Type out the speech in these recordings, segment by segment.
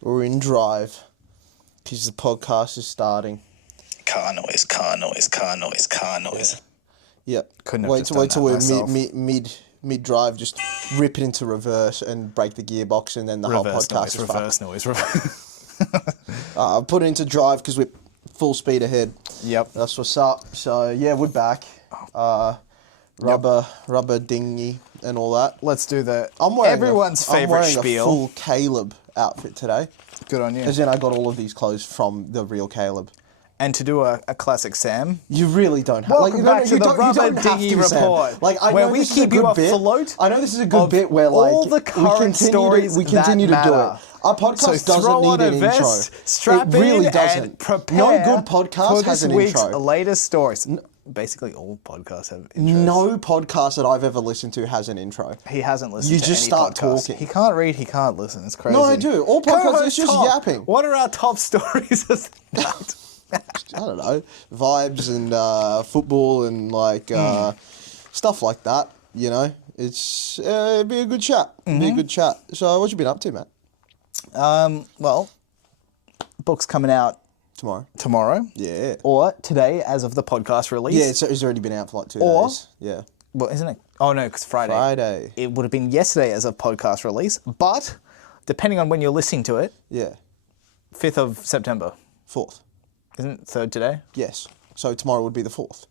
We're in drive because the podcast is starting. Car noise. Yep. Couldn't have wait just till done we're that myself. mid drive, just rip it into reverse and break the gearbox, and then the whole podcast is reverse noise. put it into drive because we're full speed ahead. Yep. That's what's up. So yeah, we're back. Rubber dinghy and all that. Let's do I'm everyone's favorite wearing spiel. a full Caleb outfit today. Good on you. As in, I got all of these clothes from the real Caleb. And to do a classic Sam. You really don't have. Welcome back to the Rubber Dinghy Report, where we keep you afloat. I know this is a good bit where all the current stories we continue that to do matter. it. Our podcast So doesn't need an intro. Strap it really in doesn't. and prepare No good podcast for has this an week's intro. latest stories. Basically, all podcasts have intros. No podcast that I've ever listened to has an intro. He hasn't listened You to just any start podcast. talking. He can't read, he can't listen. It's crazy. No, I do. All podcasts is just Top. yapping. What are our top stories about? I don't know, vibes and football and stuff like that. You know, it'd be a good chat. It'd be a good chat. So, what you been up to, Matt? Well, book's coming out tomorrow. Yeah. Or today, as of the podcast release. Yeah, it's already been out for like 2 days. Yeah. Well, isn't it? Oh, no, because Friday. Friday. It would have been yesterday as of podcast release, but depending on when you're listening to it, Yeah. 5th of September. 4th. Isn't it 3rd today? Yes. So tomorrow would be the 4th.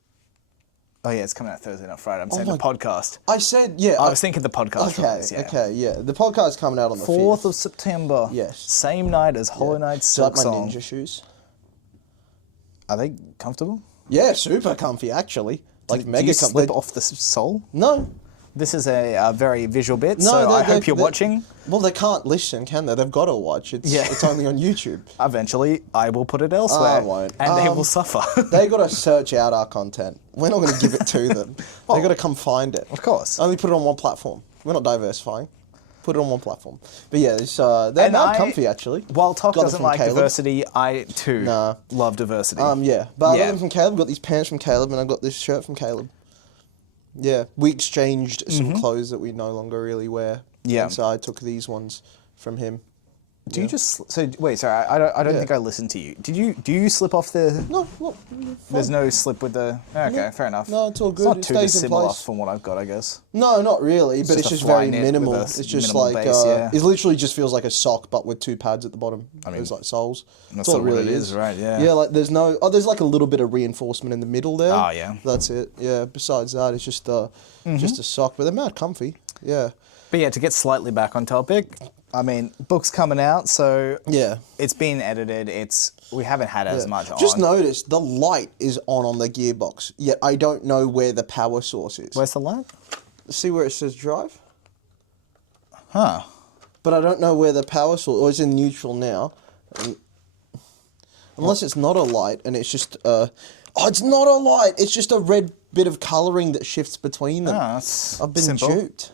Oh, yeah, it's coming out Thursday, not Friday. I'm saying the podcast. I said, yeah. I was thinking the podcast release, yeah. Okay, yeah. The podcast is coming out on the 4th 5th. of September. Yes. Same night as Hollow Knight So like Silk my Song. ninja shoes. Are they comfortable? Yeah, super comfy, actually. Like Do mega you comfy. slip off the sole? No. This is a very visual bit, No, so I they- hope you're they- watching. Well, they can't listen, can they? They've got to watch. It's only on YouTube. Eventually, I will put it elsewhere. I won't. And they will suffer. They got to search out our content. We're not going to give it to them. They got to come find it. Of course. Only put it on one platform. We're not diversifying. Put it on one platform. But yeah, they're not comfy actually. While Talk Got it doesn't from like Caleb. diversity, I too love diversity. Yeah. But I Yeah. got them from Caleb. Got these pants from Caleb, and I got this shirt from Caleb. Yeah, we exchanged some clothes that we no longer really wear. Yeah. And so I took these ones from him. Do you just wait? Sorry, I don't think I listened to you. Do you slip off the? No, look. There's no slip with the. Okay, fair enough. No, it's all good. It's not It too stays in dissimilar place. from what I've got, I guess. No, not really. But just it's a just fly very knit minimal. with It's a just minimal like base, yeah. it literally just feels like a sock, but with 2 pads at the bottom. I mean, there's like soles. that's all it what really it is, right? Yeah. Yeah, like there's there's like a little bit of reinforcement in the middle there. Oh, yeah. That's it. Yeah. Besides that, it's just just a sock, but they're mad comfy. Yeah. But yeah, to get slightly back on topic, I mean, book's coming out, so Yeah. it's been edited. We haven't had as much on. Just notice the light is on the gearbox, yet I don't know where the power source is. Where's the light? See where it says drive? Huh. But I don't know where the power source, or it's in neutral now. Unless it's not a light and it's just, it's not a light, it's just a red bit of colouring that shifts between them. Oh, that's I've been simple. duped.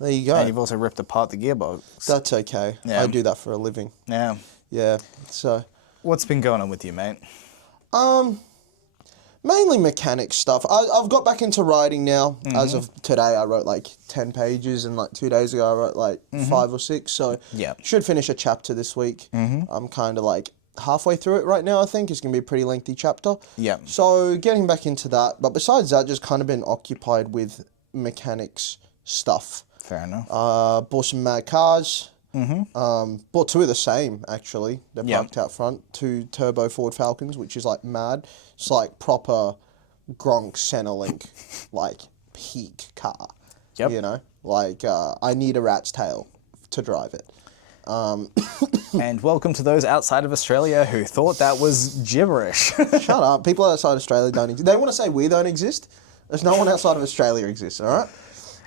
There you go. And you've also ripped apart the gearbox. That's okay. Yeah. I do that for a living. Yeah. Yeah, so... What's been going on with you, mate? Mainly mechanic stuff. I've got back into writing now. As of today, I wrote like 10 pages, and like 2 days ago, I wrote like 5 or 6. So Yeah. should finish a chapter this week. I'm kind of like halfway through it right now, I think. It's going to be a pretty lengthy chapter. Yeah. So getting back into that. But besides that, just kind of been occupied with mechanics stuff. Fair enough. Bought some mad cars. Bought 2 of the same, actually. They're Yep. parked out front. 2 turbo Ford Falcons, which is like mad. It's like proper Gronk Centerlink, like peak car. Yep. You know? Like, I need a rat's tail to drive it. And welcome to those outside of Australia who thought that was gibberish. Shut up. People outside Australia don't exist. They want to say we don't exist. There's no one outside of Australia exists, all right?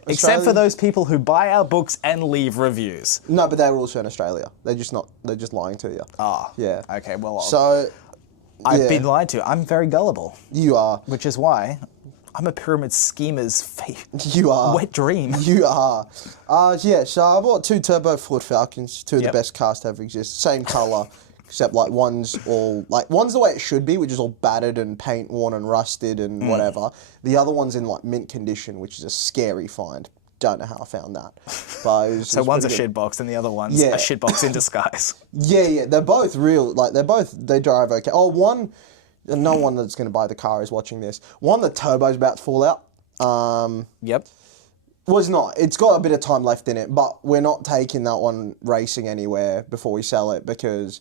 Except for those people who buy our books and leave reviews. No, but they're also in Australia. They're just lying to you. Ah. Yeah. Okay, well, So, I've been lied to. I'm very gullible, you are. which is why I'm a pyramid schemer's You are. wet dream. You are. Yeah, so I bought 2 turbo Ford Falcons, 2 of the Yep. best cars to ever exist. Same colour, except like one's the way it should be, which is all battered and paint worn and rusted and whatever. The other one's in like mint condition, which is a scary find. Don't know how I found that. But So one's a shit box and the other one's a shit box in disguise. Yeah, they're both real. Like they drive okay. Oh, no one that's going to buy the car is watching this. One, the turbo's about to fall out. Yep. Was not. It's got a bit of time left in it, but we're not taking that one racing anywhere before we sell it because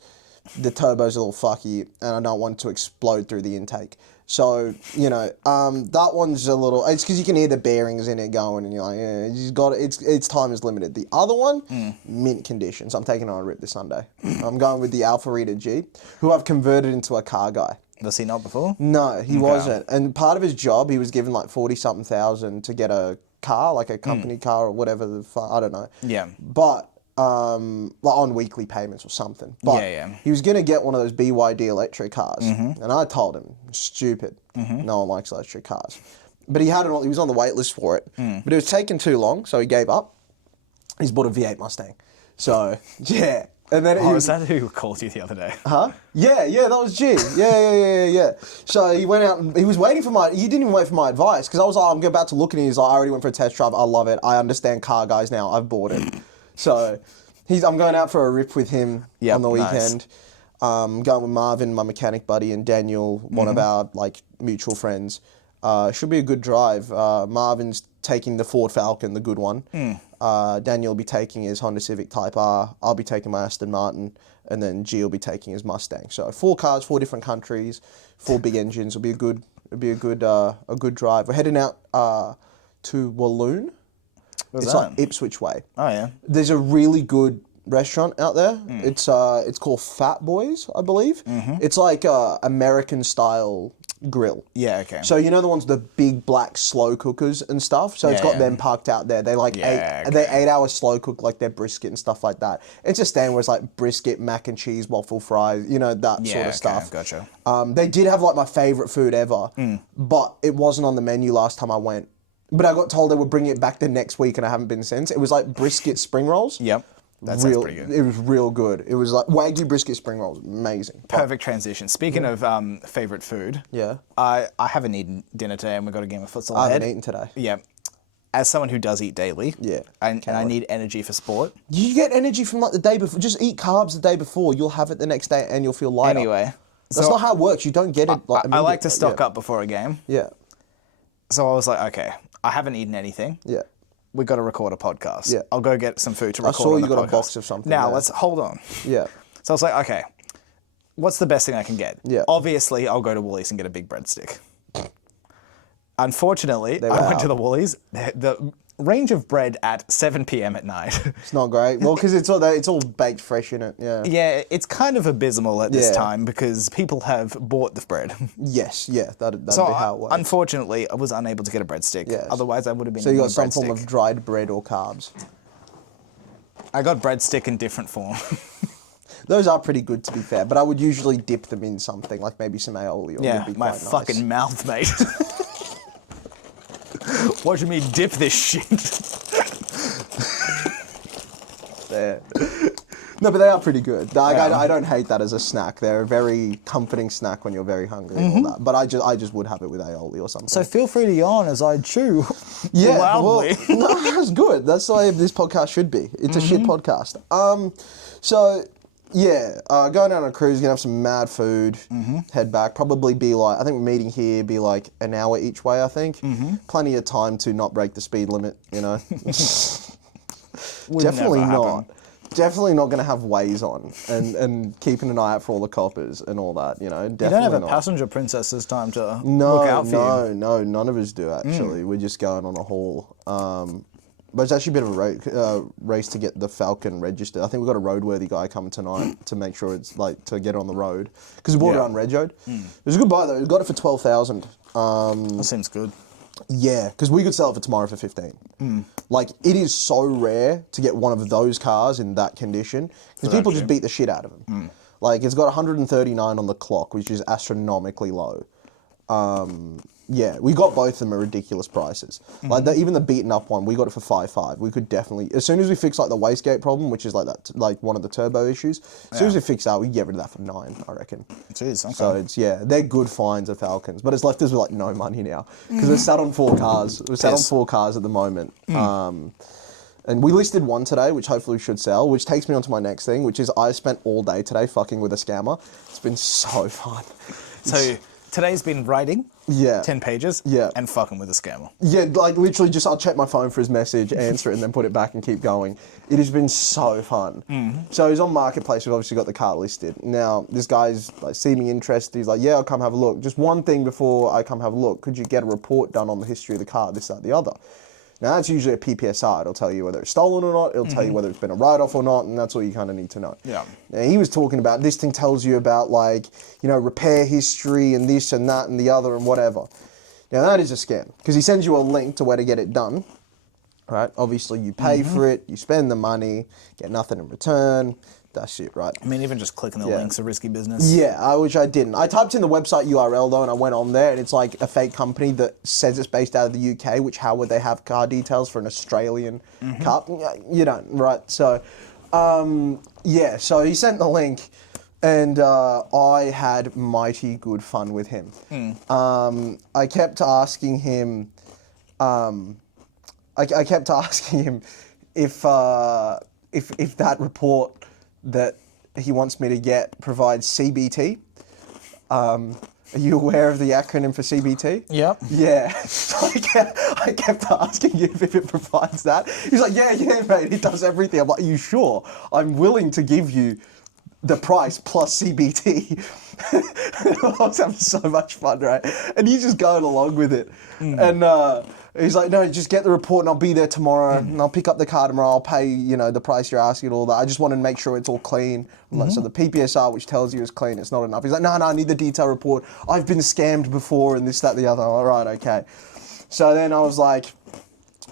the turbo's a little fucky and I don't want it to explode through the intake. So, that one's a little... It's because you can hear the bearings in it going and you're like, yeah, its time is limited. The other one, mint condition. So I'm taking it on a rip this Sunday. I'm going with the Alfa Rita G, who I've converted into a car guy. Was he not before? No, he wasn't. And part of his job, he was given like 40-something thousand to get a car, like a company car or whatever the fuck, I don't know. Yeah. But... like on weekly payments or something. But he was going to get one of those BYD electric cars. And I told him, stupid. No one likes electric cars. But he was on the wait list for it. But it was taking too long, so he gave up. He's bought a V8 Mustang. So, yeah. And then is that who called you the other day? Huh? Yeah, that was G. Yeah. So he went out and he was waiting for he didn't even wait for my advice because I was like, I'm about to look at it. He's like, I already went for a test drive. I love it. I understand car guys now. I've bought it. So I'm going out for a rip with him on the weekend. Nice. Going with Marvin, my mechanic buddy, and Daniel, one of our mutual friends. Should be a good drive. Marvin's taking the Ford Falcon, the good one. Daniel will be taking his Honda Civic Type R. I'll be taking my Aston Martin, and then G will be taking his Mustang. So 4 cars, 4 different countries, 4 big engines. It'll be a good drive. We're heading out to Walloon. It's like Ipswich way. Oh yeah. There's a really good restaurant out there. It's called Fat Boys, I believe. It's like a American style grill. Yeah, okay. So you know the ones with the big black slow cookers and stuff. So it's got them parked out there. They like 8-hour slow cook like their brisket and stuff like that. It's a stand where it's like brisket, mac and cheese, waffle fries, that sort of stuff. Gotcha. They did have like my favorite food ever, but it wasn't on the menu last time I went. But I got told they would bring it back the next week, and I haven't been since. It was like brisket spring rolls. Yep. That sounds pretty good. It was real good. It was like Wagyu brisket spring rolls. Amazing. Perfect transition. Speaking of favourite food. Yeah. I haven't eaten dinner today, and we've got a game of futsal ahead. I haven't eaten today. Yeah. As someone who does eat daily. Yeah. And I need energy for sport. You get energy from like the day before. Just eat carbs the day before. You'll have it the next day, and you'll feel lighter. Anyway. That's not how it works. You don't get it like I like to stock up before a game. Yeah. So I was like, okay, I haven't eaten anything. Yeah. We got to record a podcast. Yeah. I'll go get some food to record. I saw you got a box of something. Now there. let's hold on. Yeah. So I was like, okay, what's the best thing I can get? Yeah. Obviously, I'll go to Woolies and get a big breadstick. Unfortunately, I went to the Woolies. The range of bread at 7 p.m. at night. It's not great. Well, because it's all baked fresh in it. Yeah. Yeah, it's kind of abysmal at this time because people have bought the bread. Yes. Yeah. That'd be how it works. Unfortunately, I was unable to get a breadstick. Yes. Otherwise, I would have been. So you got some form of dried bread or carbs. I got breadstick in different form. Those are pretty good, to be fair, but I would usually dip them in something, like maybe some aioli. Yeah, my fucking mouth, mate. Watching me dip this shit. There. No, but they are pretty good. I don't hate that as a snack. They're a very comforting snack when you're very hungry and all that. But I just would have it with aioli or something. So feel free to yawn as I chew Well, loudly. no, that's good. That's the way this podcast should be. It's a shit podcast. So... Yeah, going out on a cruise, gonna have some mad food, head back, probably be like, I think we're meeting here, be like an hour each way, I think. Plenty of time to not break the speed limit, Definitely not. Definitely not gonna have Waze on and keeping an eye out for all the coppers and all that, Definitely you don't have a not. passenger princess this time to look out for you. No, none of us do actually. We're just going on a haul. But it's actually a bit of a race to get the Falcon registered. I think we've got a roadworthy guy coming tonight to make sure it's like to get it on the road because we bought it unregoed. It was a good buy though. We got it for 12,000. That seems good. Yeah, because we could sell it for tomorrow for 15. Like it is so rare to get one of those cars in that condition because people just beat the shit out of them. Like it's got 139 on the clock, which is astronomically low. Yeah, we got both of them at ridiculous prices. Like even the beaten up one, we got it for 5.5. We could definitely, as soon as we fix like the wastegate problem, which is like that, like one of the turbo issues. As soon as we fix that, we can get rid of that for 9, I reckon. Jeez, okay. So it's they're good finds of Falcons, but it's left us with like no money now because we're sat on 4 cars. We're sat on 4 cars at the moment. And we listed one today, which hopefully should sell, which takes me on to my next thing, which is I spent all day today fucking with a scammer. It's been so fun. So today's been writing 10 pages and fucking with a scammer. Yeah, like literally just I'll check my phone for his message, answer it, and then put it back and keep going. It has been so fun. So he's on Marketplace. We've obviously got the car listed. Now, this guy's like seeming interested. He's like, yeah, I'll come have a look. Just one thing before I come have a look. Could you get a report done on the history of the car, this, that, the other? Now, that's usually a PPSR. It'll tell you whether it's stolen or not. It'll tell you whether it's been a write-off or not, and that's all you kind of need to know. Yeah. Now, he was talking about, this thing tells you about, like, you know, repair history and this and that and the other and whatever. Now, that is a scam, because he sends you a link to where to get it done, right? Obviously, you pay for it, you spend the money, get nothing in return. That's it, right? I mean, even just clicking the link's a risky business. Yeah, which I didn't. I typed in the website URL though, and I went on there, and it's like a fake company that says it's based out of the UK. Which how would they have car details for an Australian car? You don't, right? So, so he sent the link, and I had mighty good fun with him. I kept asking him. I kept asking him if that report that he wants me to get provides CBT. Are you aware of the acronym for CBT? Yep. Yeah. So I kept asking him if it provides that. He's like, yeah, mate, it does everything. I'm like, are you sure? I'm willing to give you the price plus CBT. I was having so much fun, right? And he's just going along with it. And he's like, no, just get the report and I'll be there tomorrow and I'll pick up the car tomorrow. I'll pay, you know, the price you're asking and all that. I just want to make sure it's all clean. I'm like, so the PPSR, which tells you it's clean, it's not enough. He's like, no, I need the detailed report. I've been scammed before and this, that, the other. All right, okay. So then I was like,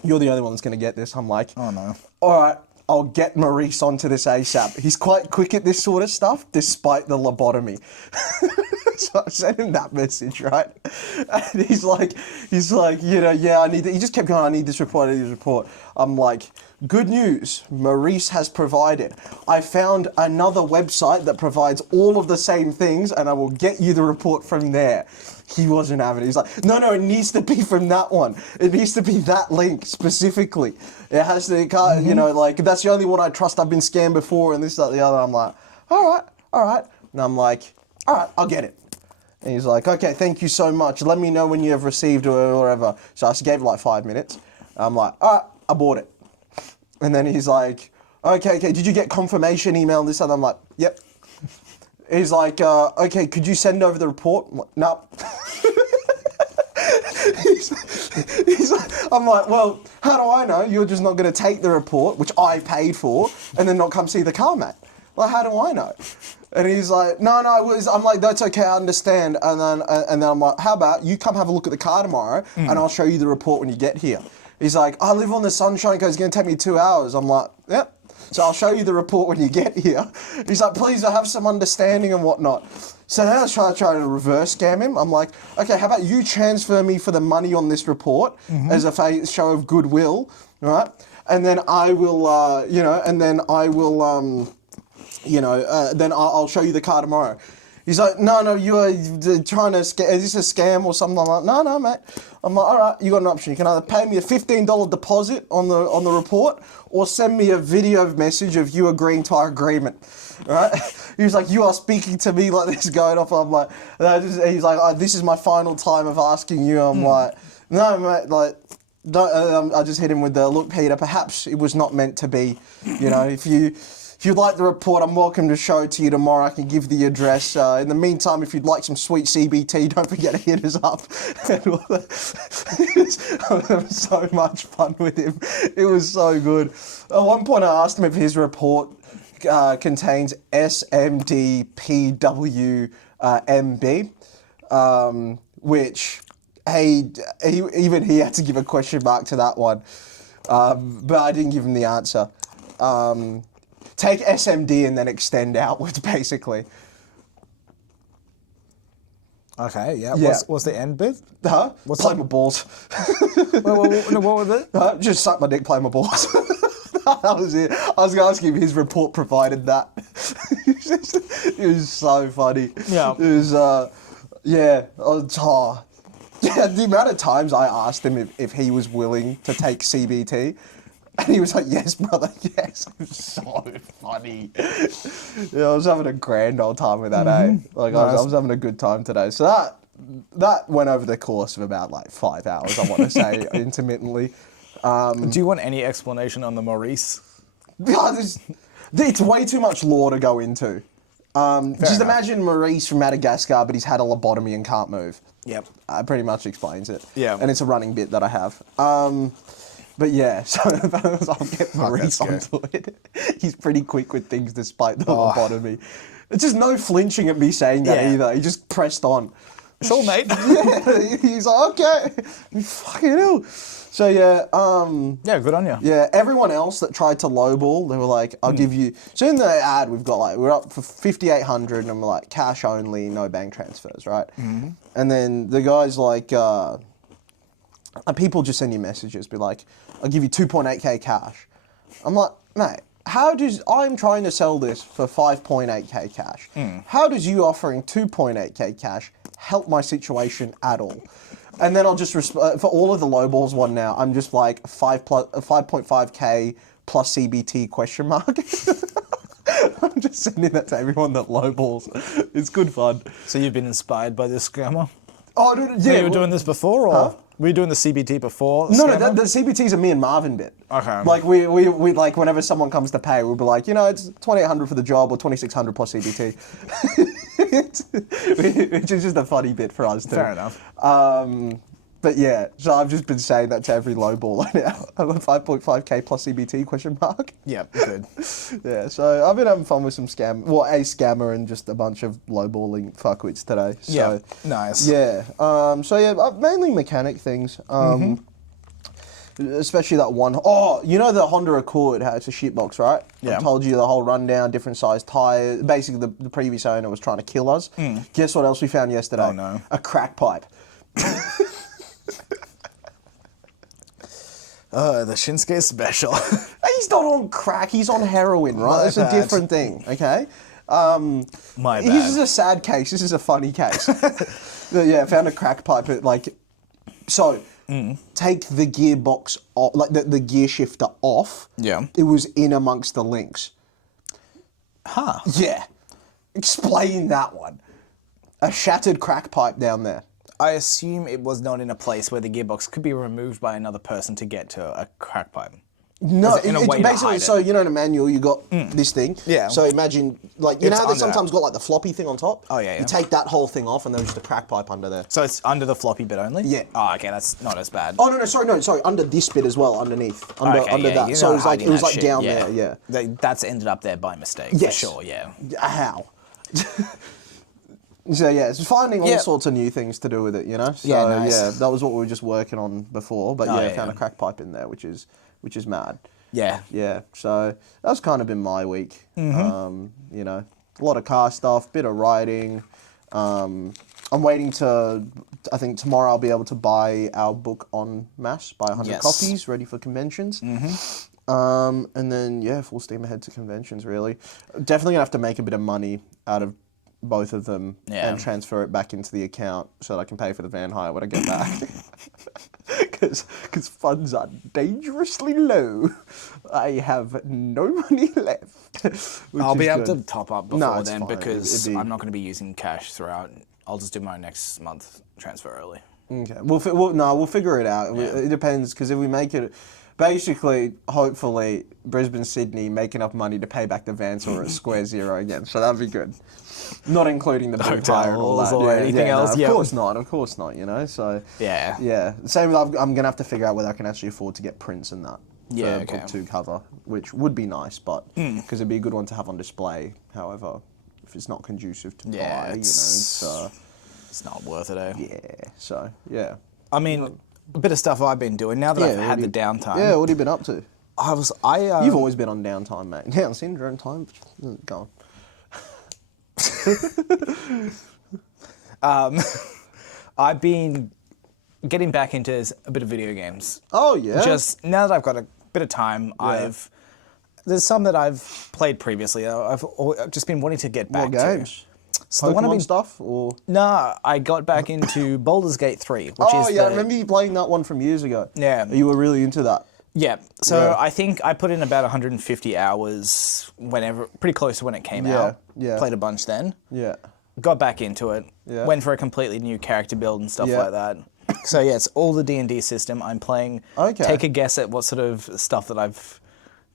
you're the only one that's going to get this. I'm like, Oh, no. all right, I'll get Maurice onto this ASAP. He's quite quick at this sort of stuff, despite the lobotomy. So I sent him that message, right? And he's like, you know, yeah, I need it. He just kept going, I need this report, I need this report. I'm like, good news, Maurice has provided. I found another website that provides all of the same things and I will get you the report from there. He wasn't having it. He's like, no, it needs to be from that one. It needs to be that link specifically. It has to, you know, like, that's the only one I trust. I've been scammed before and this, that, the other. I'm like, all right. And I'm like, all right, I'll get it. And he's like, okay, thank you so much. Let me know when you have received or whatever. So I just gave it like 5 minutes. I'm like, all right, I bought it. And then he's like, okay, did you get confirmation email and this and I'm like, yep. He's like, okay, could you send over the report? I'm like, no. He's like, I'm like, well, how do I know you're just not going to take the report, which I paid for, and then not come see the car, mate? Like, how do I know? And he's like, no, I'm like, that's okay, I understand. And then I'm like, how about you come have a look at the car tomorrow, and I'll show you the report when you get here. He's like, I live on the Sunshine Coast, it's going to take me 2 hours. I'm like, yep. So I'll show you the report when you get here. He's like, please, I have some understanding and whatnot. So then I was trying to reverse scam him. I'm like, okay, how about you transfer me for the money on this report as a show of goodwill, right? And then I will, then I'll show you the car tomorrow. He's like, no, you are trying to scam. Is this a scam or something? I'm like, no, mate. I'm like, all right, you got an option. You can either pay me a $15 deposit on the report or send me a video message of you agreeing to our agreement. All right? He was like, you are speaking to me like this going off. I'm like, he's like, oh, this is my final time of asking you. I'm like, no, mate, like, don't, I just hit him with the, look, Peter, perhaps it was not meant to be. You know, if you'd like the report, I'm welcome to show it to you tomorrow. I can give the address. In the meantime, if you'd like some sweet CBT, don't forget to hit us up. I had so much fun with him. It was so good. At one point, I asked him if his report contains SMDPWMB, which even he had to give a question mark to that one. But I didn't give him the answer. Take SMD and then extend outwards, basically. Okay, yeah. Yeah. What's the end bit? Huh? Play my balls. What was it? Just suck my dick, play my balls. That was it. I was going to ask him, his report provided that. It was so funny. Yeah. It was, yeah. Yeah, the amount of times I asked him if he was willing to take CBT, and he was like, yes, brother, yes. It was so funny. Yeah, I was having a grand old time with that, eh? Like, I was having a good time today. So that went over the course of about, like, 5 hours, I want to say, intermittently. Do you want any explanation on the Maurice? It's way too much lore to go into. Just enough. Imagine Maurice from Madagascar, but he's had a lobotomy and can't move. Yep. Pretty much explains it. Yeah. And it's a running bit that I have. But yeah, so I'll get Maurice that's onto it. He's pretty quick with things despite the lobotomy. It's just no flinching at me saying that either. He just pressed on. Sure, mate. Yeah, he's like, okay. Fucking hell. So yeah, Yeah, good on you. yeah, everyone else that tried to lowball, they were like, I'll give you... So in the ad, we've got like, we're up for 5,800 and we're like, cash only, no bank transfers, right? And then the guy's like, people just send you messages, be like, I'll give you 2.8k cash. I'm like, mate, I'm trying to sell this for 5.8k cash. How does you offering 2.8k cash help my situation at all? And then I'll just, for all of the lowballs one now, I'm just like 5.5k plus CBT question mark. I'm just sending that to everyone that lowballs. It's good fun. So you've been inspired by this scammer? Oh, yeah. So you were doing this before, or were you doing the CBT before? No, scammer? the CBT's a me and Marvin bit. Okay. Like we like whenever someone comes to pay, we'll be like, it's 2,800 for the job or 2,600 plus CBT, which is just a funny bit for us too. Fair enough. But yeah, so I've just been saying that to every lowballer now. I'm a 5.5k plus CBT question mark. Yep, good. Yeah, so I've been having fun with some a scammer and just a bunch of lowballing fuckwits today. So, Yeah, nice. Yeah, mainly mechanic things. Especially that one. Oh, you know the Honda Accord has a shitbox, right? Yeah. I told you the whole rundown, different size tires. Basically, the previous owner was trying to kill us. Guess what else we found yesterday? Oh, no. A crack pipe. The Shinsuke special. He's not on crack, he's on heroin, right? My That's a bad. different thing, okay? My This bad. is a sad case, this is a funny case. Yeah, I found a crack pipe, take the gearbox off, like the gear shifter off. Yeah. It was in amongst the links. Huh. Yeah. Explain that one. A shattered crack pipe down there. I assume it was not in a place where the gearbox could be removed by another person to get to a crack pipe. No, in a it's way to basically, hide so it. you know in a manual you got this thing. Yeah. So imagine, like, you It's know how they under sometimes that. got like the floppy thing on top? Oh, yeah, yeah. You take that whole thing off and there's just a crack pipe under there. So it's under the floppy bit only? Yeah. Oh, okay, that's not as bad. Oh, no, sorry, under this bit as well, underneath. Under yeah, that. you're So not it was hiding that shit, down there, yeah. That's ended up there by mistake, Yes. for sure, yeah. How? So yeah, it's finding all Yeah. sorts of new things to do with it, you know? So Yeah, nice. yeah, that was what we were just working on before. But Oh, yeah, yeah, found yeah. a crack pipe in there, which is mad. Yeah. Yeah, so that's kind of been my week. You know, a lot of car stuff, bit of riding. I'm waiting I think tomorrow I'll be able to buy our book en masse, buy 100 Yes. copies, ready for conventions. And then, yeah, full steam ahead to conventions, really. Definitely going to have to make a bit of money out of both of them and transfer it back into the account so that I can pay for the van hire when I get back. Because funds are dangerously low. I have no money left. I'll be able to top up before it's then fine. because It'd be- I'm not going to be using cash throughout. I'll just do my next month transfer early. Okay. We'll figure it out. It depends, because if we make it... Basically, hopefully, Brisbane, Sydney make enough money to pay back the van so we're at square zero again. So that'd be good. Not including the boat hire and all that. Hotels or anything else, Of course not, you know, so... Yeah. Yeah. Same with, I'm going to have to figure out whether I can actually afford to get prints and that. Yeah, for okay. book 2 cover, which would be nice, but... Because it'd be a good one to have on display. However, if it's not conducive to Yeah, buy, you know, it's not worth it, eh? yeah, so, yeah. I mean, a bit of stuff I've been doing now that I've had the downtime. Yeah, what have you been up to? You've You've always been on downtime, mate. Down syndrome time. Go on. I've been getting back into a bit of video games. Oh, yeah? Just now that I've got a bit of time, there's some that I've played previously. I've just been wanting to get back What games? to. So the one Pokemon stuff? Or... Nah, I got back into Baldur's Gate 3, which Oh, is yeah, I remember you playing that one from years ago. Yeah. You were really into that. Yeah, so Yeah. I think I put in about 150 hours pretty close to when it came out. Yeah. Played a bunch then. Yeah. Got back into it. Yeah. Went for a completely new character build and stuff Yeah. like that. So yeah, it's all the D&D system. I'm playing. Okay. Take a guess at what sort of stuff that I've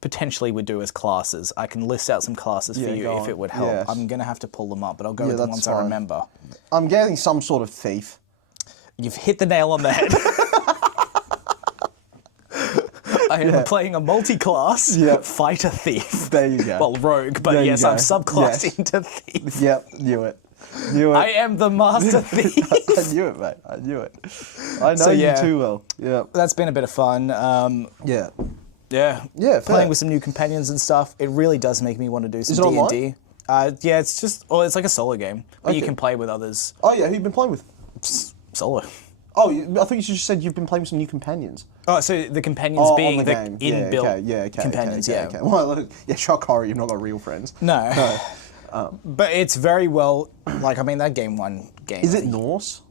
potentially would do as classes. I can list out some classes for Yeah, you go if on. it would help. Yes. I'm going to have to pull them up, but I'll go Yeah, with the that's ones I fine. remember. I'm getting some sort of thief. You've hit the nail on the head. I am playing a multi-class fighter thief. There you go. Well, rogue, but There you yes, go. I'm subclassed Yes. into thief. Yep, knew it. Knew it. I am the master thief. I knew it, mate. I knew it. I know So, you yeah. too well. Yeah. That's been a bit of fun. Yeah. Yeah. Yeah, fair. Playing with some new companions and stuff. It really does make me want to do some Is it online? D&D. Yeah, it's just, it's like a solo game, but you Okay. can play with others Oh, yeah, who you been playing with? solo. Oh, I think you just said you've been playing with some new companions. Oh, so the companions On being the the game. inbuilt companions, okay, okay. Well, look, yeah, shock horror, you've not got real friends. No. But it's very well, like, I mean, that game won game. Is of it the- Norse?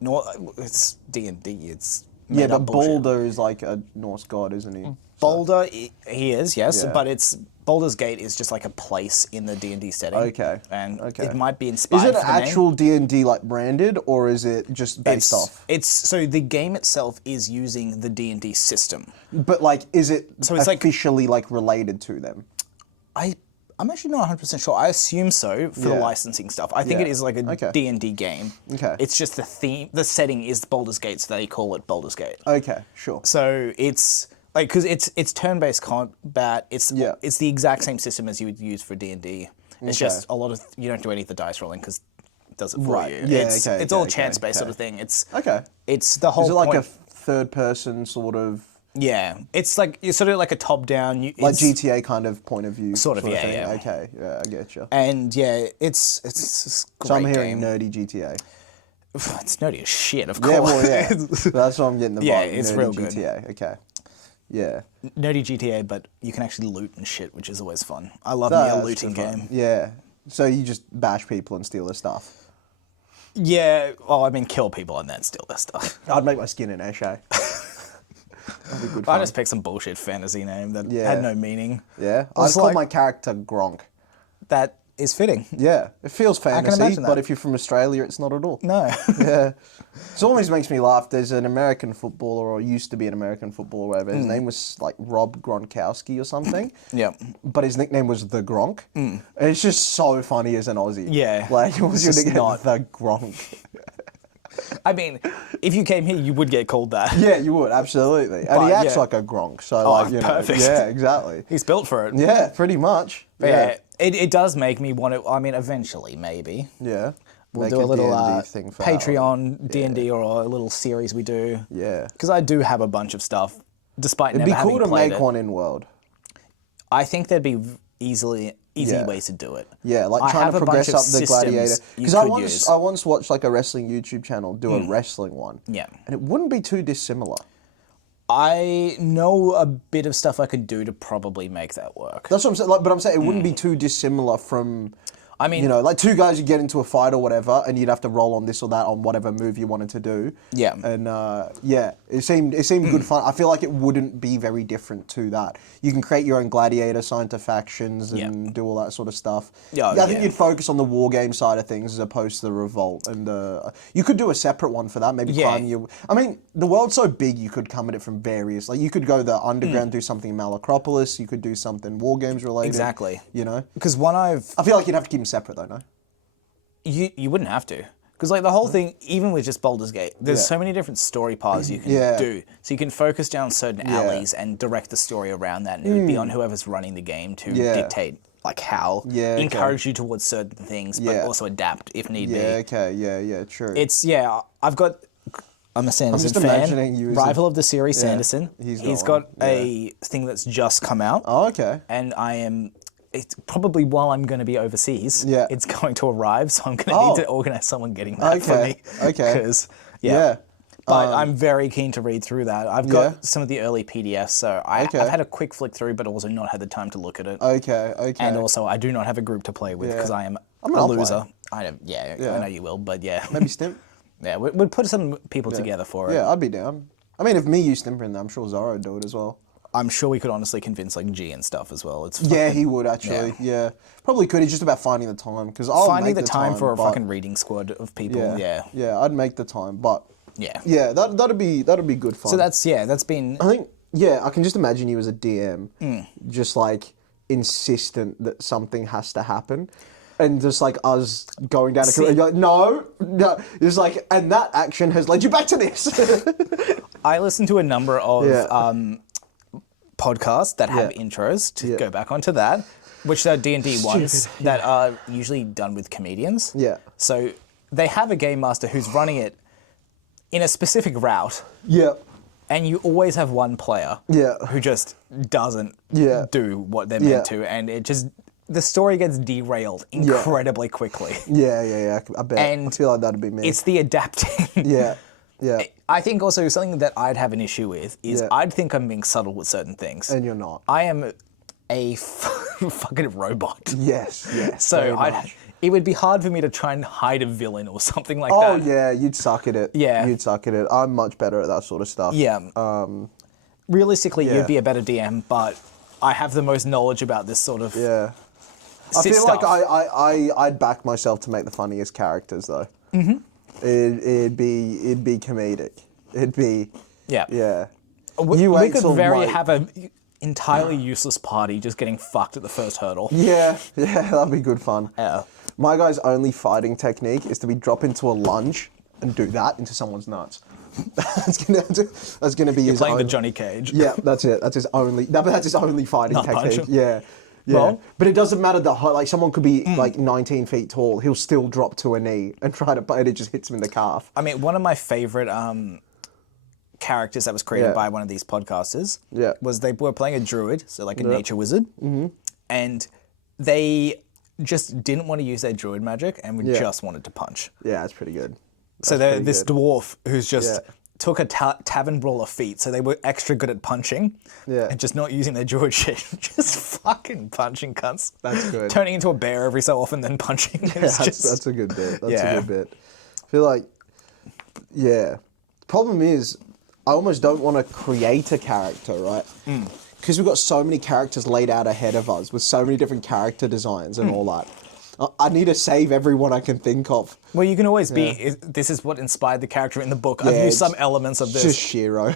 No, it's D&D. It's Yeah, made but up bullshit. Baldur is like a Norse god, isn't he? Boulder, he is, yes, Yeah. but it's Baldur's Gate is just like a place in the D&D setting. Okay. And Okay. it might be inspired Is it for an the name. actual D&D like branded, or is it just based off? It's so the game itself is using the D&D system. But like, is it So it's like- officially like related to them? I'm actually not 100% sure. I assume so for the Yeah. licensing stuff. I think Yeah. it is like a Okay. D&D game. Okay. It's just the setting is Baldur's Gate, so they call it Baldur's Gate. Okay, sure. So it's like because it's turn-based combat. It's Yeah. it's the exact same system as you would use for D&D. It's just a lot of you don't do any of the dice rolling because it does it for Right. you. Yeah, It's okay, all okay, chance-based okay. sort of thing. It's Okay. it's the whole Is it like point. a third-person sort of, Yeah, it's like you're sort of like a top-down. like GTA kind of point of view? Sort of, yeah, thing? yeah. Okay, yeah, I get you. And yeah, it's a great So I'm hearing game. nerdy GTA. It's nerdy as shit, of course. Yeah, well, yeah. That's what I'm getting the vibe. Yeah, it's nerdy real good. GTA, okay. Yeah. Nerdy GTA, but you can actually loot and shit, which is always fun. I love me That's a looting good fun. game. Yeah. So you just bash people and steal their stuff. Yeah, well, I mean, kill people and then steal their stuff. I'd make my skin an Eshe. That'd be good fun. I just picked some bullshit fantasy name that Yeah. had no meaning. Yeah. I I'd was call like- my character Gronk. That is fitting. Yeah. It feels fantasy, imagine but that. if you're from Australia, it's not at all. No. Yeah. It always makes me laugh. There's an American footballer, or used to be an American footballer, or whatever. His name was like Rob Gronkowski or something. Yeah. But his nickname was The Gronk. And it's just so funny as an Aussie. Yeah. Like, what's your just nickname? not- The Gronk. I mean, if you came here, you would get called that. Yeah, you would, absolutely. And But, he acts yeah. like a Gronk, so like, you know. perfect. Yeah, exactly. He's built for it. Yeah, pretty much. But Yeah. yeah, it does make me want to. I mean, eventually, maybe. Yeah. We'll Make do a little D&D thing for Halloween. Patreon D&D or a little series we do. Yeah. Because I do have a bunch of stuff, despite It'd never be having cool to played make it. one in World. I think there'd be easy Yeah. ways to do it. Yeah, like I trying have to a bunch progress of up the systems gladiator. you Because could use. I once watched like a wrestling YouTube channel do a wrestling one. Yeah. And it wouldn't be too dissimilar. I know a bit of stuff I could do to probably make that work. That's what I'm saying. Like, but I'm saying it wouldn't be too dissimilar from, I mean, you know, like two guys you get into a fight or whatever, and you'd have to roll on this or that on whatever move you wanted to do. Yeah. And yeah, it seemed good fun. I feel like it wouldn't be very different to that. You can create your own gladiator, sign to factions, and do all that sort of stuff. Yeah, I think yeah. you'd focus on the war game side of things as opposed to the revolt. And you could do a separate one for that. Maybe Yeah. climb your. I mean, the world's so big, you could come at it from various. Like you could go the underground, do something in Malacropolis. You could do something war games related. Exactly. You know. because one I feel like you'd have to keep them separate though, no? you wouldn't have to. Because like the whole thing, even with just Baldur's Gate, there's Yeah. so many different story paths you can Yeah. do. So you can focus down certain alleys and direct the story around that, and it would be on whoever's running the game to Yeah. dictate like how, Yeah, okay. encourage you towards certain things, but Yeah. also adapt if need be. Yeah, okay, yeah, true. It's I'm a Sanderson just imagining fan. you as Rival of the series, Sanderson. he's He's got got one, a thing that's just come out, oh, okay. and I am it's probably while I'm going to be overseas. Yeah. It's going to arrive, so I'm going to need to organize someone getting that for me. Okay. Because Yeah. But I'm very keen to read through that. I've got Yeah. some of the early PDFs, so I've had a quick flick through, but also not had the time to look at it. Okay. And also, I do not have a group to play with because I am a I'll loser. play. I know you will, but yeah. Maybe Stimp? Yeah, we'll put some people together for it. Yeah, I'd be down. I mean, if me, you, Stimper in there, I'm sure Zorro would do it as well. I'm sure we could honestly convince like G and stuff as well. It's Yeah, he would actually. Yeah. Probably could. It's just about finding the time. Because finding the time for a fucking reading squad of people. Yeah. I'd make the time, but Yeah. yeah, that'd be good fun. So that's been. I think I can just imagine you as a DM, just like insistent that something has to happen. And just like us going down a career, you're like, no. It's like, and that action has led you back to this. I listen to a number of podcasts that have intros to go back onto that, which are D&D ones that are usually done with comedians. Yeah. So they have a game master who's running it in a specific route. Yeah. And you always have one player who just doesn't do what they're meant to, and it just the story gets derailed incredibly quickly. Yeah. I bet. And I feel like that'd be me. It's the adapting. Yeah. I think also something that I'd have an issue with is I'd think I'm being subtle with certain things. And you're not. I am a fucking robot. Yes. So it would be hard for me to try and hide a villain or something like that. Oh yeah, you'd suck at it. Yeah. You'd suck at it. I'm much better at that sort of stuff. Yeah. Realistically, you'd be a better DM, but I have the most knowledge about this sort of I feel like I'd back myself to make the funniest characters though. Mm-hmm. It'd be comedic. It'd be yeah. We could have a entirely useless party just getting fucked at the first hurdle. Yeah, that'd be good fun. Yeah. My guy's only fighting technique is to be drop into a lunge and do that into someone's nuts. that's gonna be You're his playing own. the Johnny Cage. Yeah, that's it. That's his only. That's his only fighting Not punch technique. him. Yeah. Well- But it doesn't matter the height. Like someone could be like 19 feet tall. He'll still drop to a knee and try to, but it just hits him in the calf. I mean, one of my favorite characters that was created by one of these podcasters was they were playing a druid, so like a nature wizard, and they just didn't want to use their druid magic and just wanted to punch. Yeah, that's pretty good. So they're this dwarf who's just took a tavern brawler feat, so they were extra good at punching and just not using their druid shit, just fucking punching cunts. That's good. Turning into a bear every so often, then punching. That's a good bit. That's a good bit. I feel like, problem is, I almost don't want to create a character, right? Because we've got so many characters laid out ahead of us with so many different character designs and all that. I need to save everyone I can think of. Well, you can always be, this is what inspired the character in the book. I've used some elements of this. Just Shiro.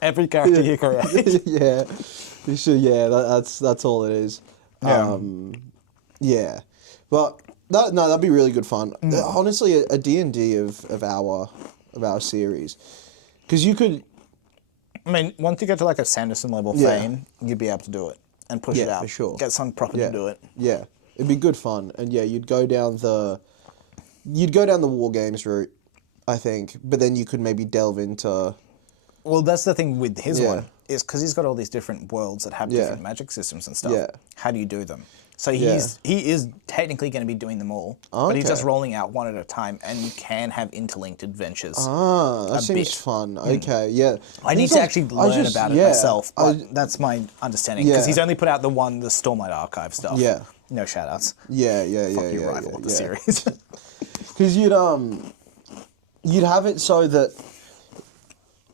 Every character you create. You should, that's all it is. But that'd be really good fun. Honestly, a D&D of our series. Because you could... I mean, once you get to like a Sanderson level fame, you'd be able to do it and push it out. For sure. Get someone proper to do it. Yeah, it'd be good fun, and you'd go down the war games route, I think. But then you could maybe delve into. Well, that's the thing with his one is because he's got all these different worlds that have different magic systems and stuff. Yeah. How do you do them? So he is technically going to be doing them all, but he's just rolling out one at a time, and you can have interlinked adventures. That seems fun. Okay, yeah. I need to actually learn about it myself, but that's my understanding. Because he's only put out the Stormlight Archive stuff. Yeah. No shout-outs. Yeah. Fuck your rival of the series. Because you'd have it so that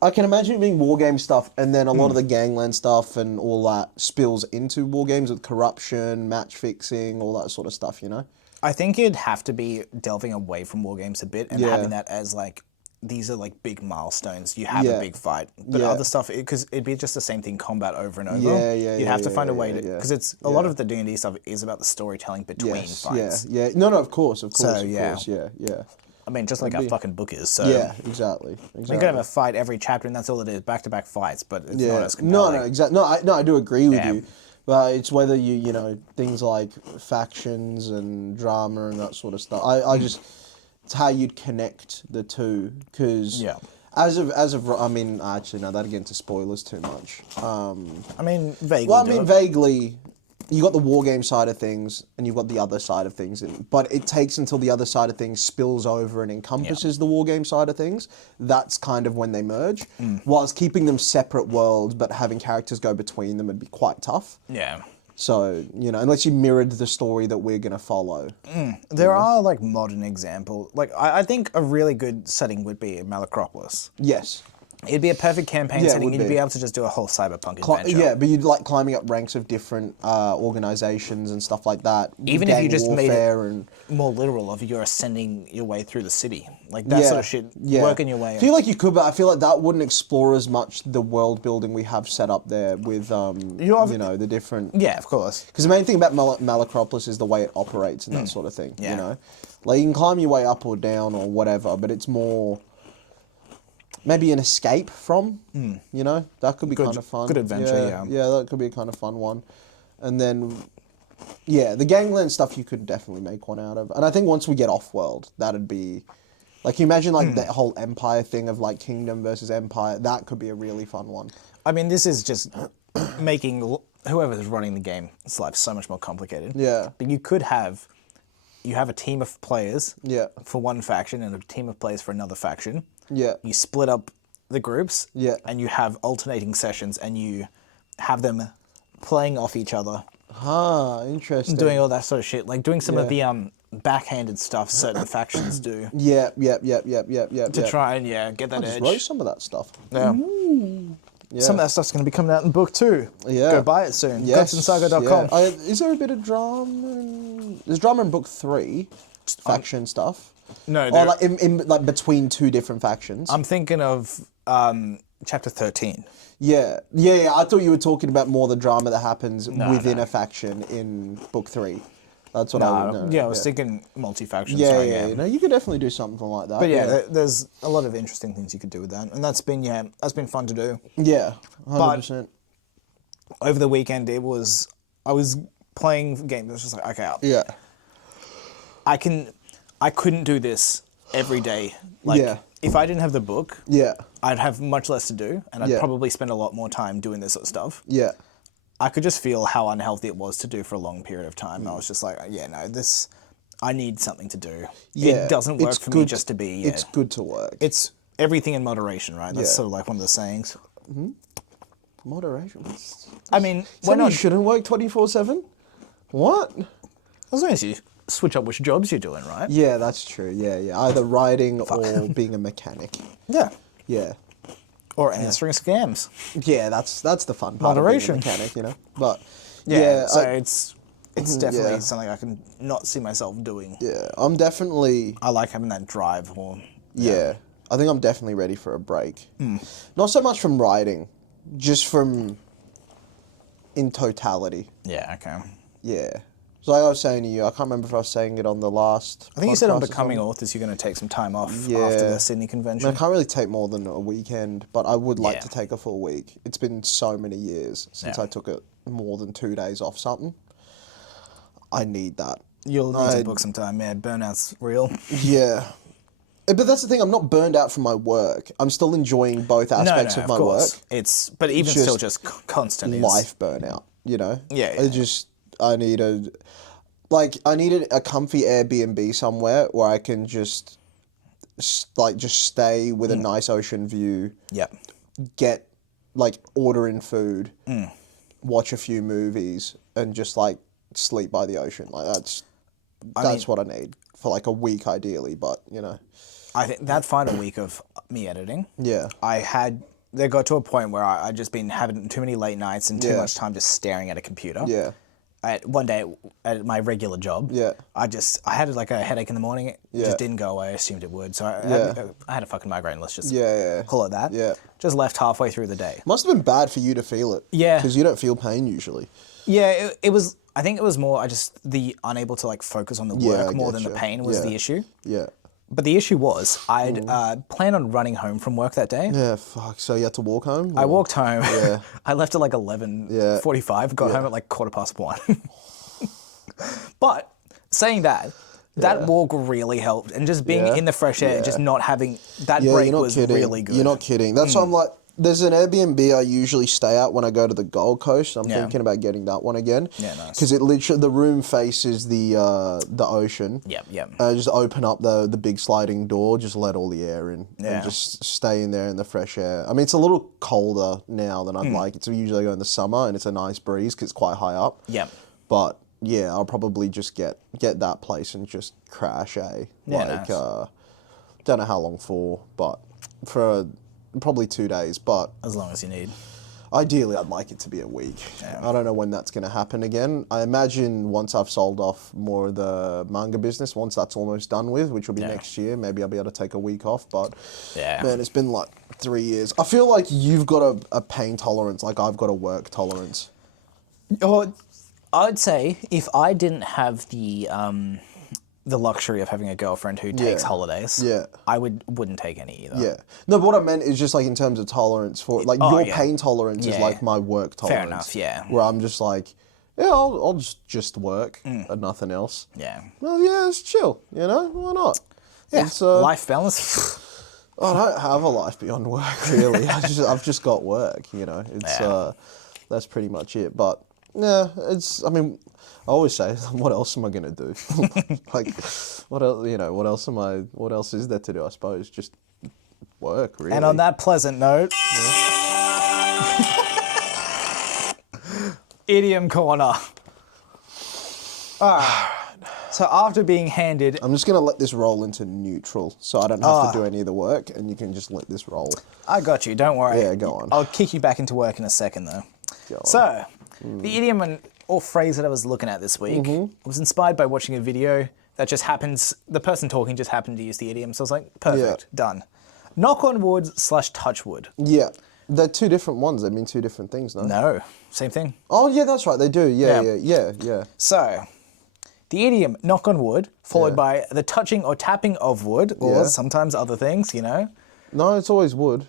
I can imagine it being wargame stuff, and then a lot of the gangland stuff and all that spills into wargames with corruption, match fixing, all that sort of stuff, you know? I think it'd have to be delving away from wargames a bit and having that as like, these are like big milestones. You have a big fight. But other stuff, because it'd be just the same thing, combat over and over. You'd have to find a way to, because it's a lot of the D&D stuff is about the storytelling between fights. No, of course, So, yeah. I mean, just like a fucking book is. So Yeah, exactly. You can have a fight every chapter, and that's all it is, back-to-back fights. But it's not as compelling. No, exactly. No, I do agree with you. But it's whether you know things like factions and drama and that sort of stuff. I just it's how you'd connect the two because I mean, actually, no, that'd get into spoilers too much. I mean, vaguely. Well, I mean, vaguely. You got the war game side of things, and you've got the other side of things. But it takes until the other side of things spills over and encompasses the war game side of things. That's kind of when they merge. Whilst keeping them separate worlds, but having characters go between them would be quite tough. Yeah. So, you know, unless you mirrored the story that we're going to follow. There are, like, modern examples. Like, I think a really good setting would be Malacropolis. Yes. It'd be a perfect campaign setting, and you'd be able to just do a whole cyberpunk adventure. Yeah, but you'd like climbing up ranks of different organizations and stuff like that. Even if you just made it more literal, of you're ascending your way through the city. Like, that sort of shit, working your way. I feel like you could, but I feel like that wouldn't explore as much the world building we have set up there with, you know, the different... Yeah, of course. Because the main thing about Malacropolis is the way it operates and that sort of thing, you know? Like, you can climb your way up or down or whatever, but it's more... Maybe an escape from, you know? That could be kind of fun. Good adventure, yeah. Yeah, that could be a kind of fun one. And then, yeah, the gangland stuff you could definitely make one out of. And I think once we get off-world, that'd be... Like, you imagine, like, that whole Empire thing of, like, Kingdom versus Empire. That could be a really fun one. I mean, this is just making whoever's running the game's life so much more complicated. Yeah. But you could have... You have a team of players for one faction and a team of players for another faction. Yeah. You split up the groups. Yeah. And you have alternating sessions, and you have them playing off each other. Interesting. Doing all that sort of shit. Like doing some of the backhanded stuff certain factions do. Yeah. To try and, get that edge. Just wrote some of that stuff. Yeah. Yeah. Some of that stuff's going to be coming out in book 2. Yeah. Go buy it soon. Yes. GhostandSaga.com. Yeah. Is there a bit of drama? There's drama in book 3. Faction stuff. No. Or like like between 2 different factions. I'm thinking of chapter 13. Yeah. I thought you were talking about more the drama that happens within a faction in book 3. That's what I would know. Yeah, I was thinking multi-faction. Yeah. No, you could definitely do something like that. But there's a lot of interesting things you could do with that, and that's been fun to do. Yeah, 100%. But over the weekend, I was playing games. It was just like, okay, I couldn't do this every day. Like, if I didn't have the book, I'd have much less to do, and I'd probably spend a lot more time doing this sort of stuff. Yeah. I could just feel how unhealthy it was to do for a long period of time. I was just like, I need something to do. Yeah, it doesn't work for me just to be... It's good to work. It's everything in moderation, right? That's sort of like one of the sayings. Mm-hmm. Moderation? I mean... You shouldn't work 24/7? What? As long as you switch up which jobs you're doing, right? Yeah, that's true. Yeah. Either riding or being a mechanic. Yeah. Yeah. Or answering scams. Yeah, that's the fun part Moderation. of being a mechanic, you know? But, so it's definitely something I can not see myself doing. Yeah, I'm definitely... I like having that drive. Yeah, I think I'm definitely ready for a break. Not so much from riding, just from... in totality. Yeah, okay. Yeah. So like I was saying to you, I can't remember if I was saying it on the last I think you said on Becoming Authors you're going to take some time off after the Sydney convention. I can't really take more than a weekend, but I would like to take a full week. It's been so many years since I took it more than 2 days off something. I need that. You'll need to book some time, burnout's real. Yeah. But that's the thing, I'm not burned out from my work. I'm still enjoying both aspects of my work. But even still just constant life burnout, you know? Yeah. I needed a comfy Airbnb somewhere where I can just stay with a nice ocean view. Yep. Order in food, watch a few movies, and just sleep by the ocean. That's what I need for a week ideally, but you know. I think that final week of me editing. Yeah. They got to a point where I'd just been having too many late nights and too much time just staring at a computer. Yeah. One day at my regular job, I had a headache in the morning. It just didn't go away. I assumed it would. So I had a fucking migraine. Let's just call it that. Yeah. Just left halfway through the day. Must have been bad for you to feel it. Yeah. Because you don't feel pain usually. Yeah, it was. I think it was more the unable to focus on the work more than the pain was the issue. Yeah. But the issue was, I'd planned on running home from work that day. Yeah, fuck. So you had to walk home? I walked home. Yeah. I left at 11:45, got home at 1:15. But saying that, That walk really helped. And just being in the fresh air, just not having that break was really good. You're not kidding. That's why I'm like, there's an Airbnb I usually stay at when I go to the Gold Coast. I'm thinking about getting that one again. Yeah, nice. Because it literally, the room faces the ocean. Yep. Just open up the big sliding door, just let all the air in, and just stay in there in the fresh air. I mean, it's a little colder now than I'd like. It's usually go in the summer, and it's a nice breeze because it's quite high up. Yep. But yeah, I'll probably just get that place and just crash. Nice. Don't know how long for, but for probably 2 days. But as long as you need. Ideally, I'd like it to be a week. Yeah. I don't know when that's going to happen again. I imagine once I've sold off more of the manga business, once that's almost done with, which will be next year, maybe I'll be able to take a week off. But man, it's been like 3 years. I feel like you've got a pain tolerance, like I've got a work tolerance. Oh, I'd say if I didn't have the luxury of having a girlfriend who takes holidays, I wouldn't take any either. Yeah. No, but what I meant is just like in terms of tolerance for like your pain tolerance is like my work tolerance. Fair enough, yeah. Where I'm just like, I'll just work and nothing else. Yeah. Well, yeah, it's chill, you know? Why not? Yeah. It's, life balance. I don't have a life beyond work, really. I've just got work, you know? It's that's pretty much it. But yeah, I always say, what else am I gonna do? Like, what else? You know, what else is there to do? I suppose just work, really. And on that pleasant note, idiom corner. All right. So after being handed, I'm just gonna let this roll into neutral, so I don't have to do any of the work, and you can just let this roll. I got you. Don't worry. Yeah, go on. I'll kick you back into work in a second, though. Go on. So, the idiom or phrase that I was looking at this week was inspired by watching a video that just happens, the person talking just happened to use the idiom, so I was like, perfect, done. Knock on wood / touch wood. Yeah. They're two different ones. They mean two different things, no? No, same thing. Oh, yeah, that's right. They do. Yeah. So, the idiom knock on wood, followed by the touching or tapping of wood, or sometimes other things, you know? No, it's always wood.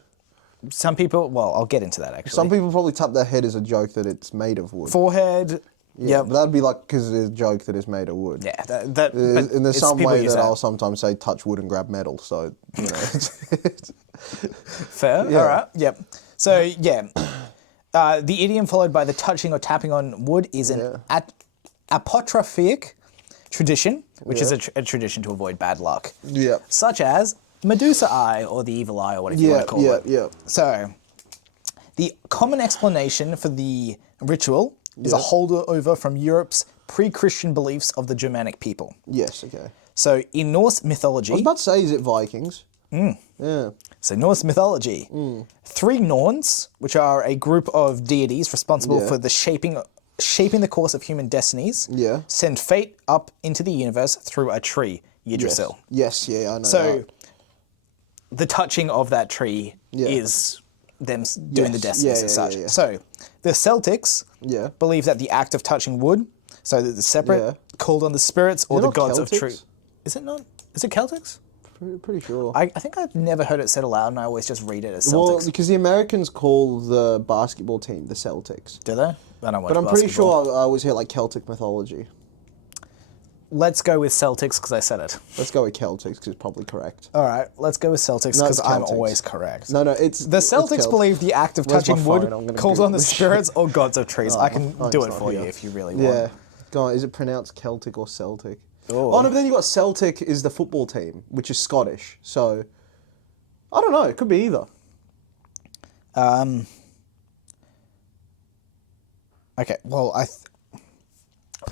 Some people, well, I'll get into that actually. Some people probably tap their head as a joke that it's made of wood. Forehead. Yeah, but that'd be like because it's a joke that it's made of wood. Yeah, and there's some way that I'll sometimes say touch wood and grab metal. So you know, fair. All right. Yep. So the idiom followed by the touching or tapping on wood is an apotrophic tradition, which is a tradition to avoid bad luck. Yeah. Such as Medusa eye or the evil eye or whatever you want to call it. Yeah. So the common explanation for the ritual is a holdover from Europe's pre-Christian beliefs of the Germanic people. Yes, okay. So in Norse mythology... I was about to say, is it Vikings? Yeah. So Norse mythology. 3 Norns, which are a group of deities responsible for the shaping the course of human destinies, send fate up into the universe through a tree, Yggdrasil. Yes, I know So the touching of that tree is them doing the destinies as such. So the Celtics believe that the act of touching wood, so that the separate, called on the spirits or the gods of truth. Is it not? Is it Celtics? Pretty sure. I think I've never heard it said aloud, and I always just read it as Celtics. Well, because the Americans call the basketball team the Celtics. Do they? I don't watch But I'm pretty sure I always hear like Celtic mythology. Let's go with Celtics because I said it. Let's go with Celtics because it's probably correct. All right, let's go with Celtics because I'm always correct. No, it's... The Celtics believe the act of touching wood calls on the spirits or gods of trees. I can do it for you if you really want. Yeah. Go on, is it pronounced Celtic or Celtic? Oh, no, but then you got Celtic is the football team, which is Scottish. So, I don't know. It could be either. Okay, well,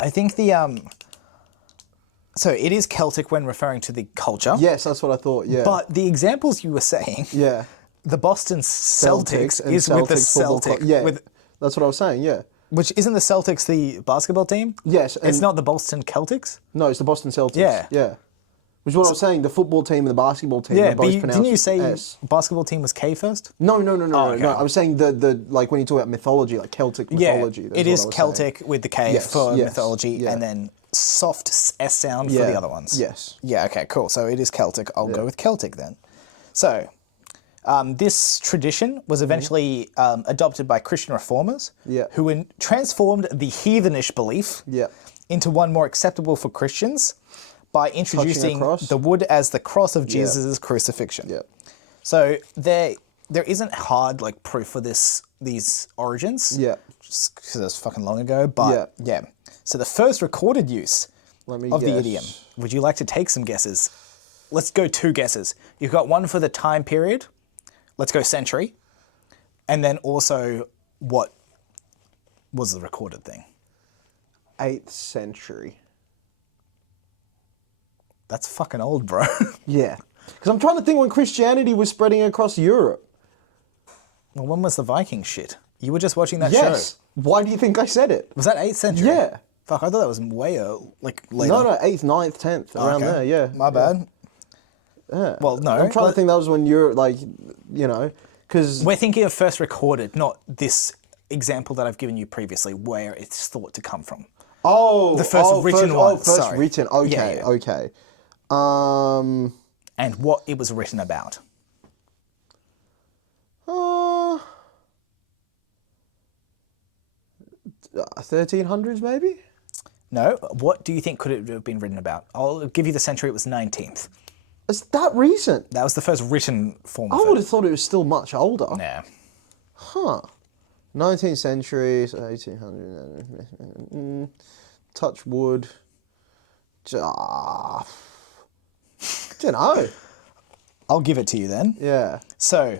I think the... So it is Celtic when referring to the culture. Yes, that's what I thought, yeah. But the examples you were saying... Yeah. The Boston Celtics is with the Celtic. That's what I was saying, yeah. Which, isn't the Celtics the basketball team? Yes. It's not the Boston Celtics? No, it's the Boston Celtics. Yeah. Which is what I was saying, the football team and the basketball team are both pronounced didn't you say S. basketball team was K first? No. Okay. No. I was saying the like when you talk about mythology, like Celtic mythology. Yeah, it is Celtic with the K for mythology, and then soft S sound for the other ones. Yes. Yeah, okay, cool. So it is Celtic. I'll go with Celtic then. So, this tradition was eventually adopted by Christian reformers who transformed the heathenish belief into one more acceptable for Christians by introducing the wood as the cross of Jesus' crucifixion. Yeah. So there isn't hard like proof for these origins. Yeah. Just because it was fucking long ago. But yeah. So the first recorded use of the idiom. Would you like to take some guesses? Let's go 2 guesses. You've got one for the time period. Let's go century. And then also what was the recorded thing? 8th century. That's fucking old, bro. Yeah. Because I'm trying to think when Christianity was spreading across Europe. Well, when was the Viking shit? You were just watching that show. Why do you think I said it? Was that 8th century? Yeah. Fuck, I thought that was way later. No, 8th, 9th, 10th, around there, yeah. My bad. Yeah. Well, no. I'm trying to think that was when you're like, because... We're thinking of first recorded, not this example that I've given you previously, where it's thought to come from. Oh, the first written one. First written. Okay, okay. And what it was written about. 1300s maybe? No. What do you think could it have been written about? I'll give you the century. It was 19th. Is that recent? That was the first written form of it. I would have thought it was still much older. Nah. Huh. 19th century, so 1800. Touch wood. Don't know. I'll give it to you then. Yeah. So,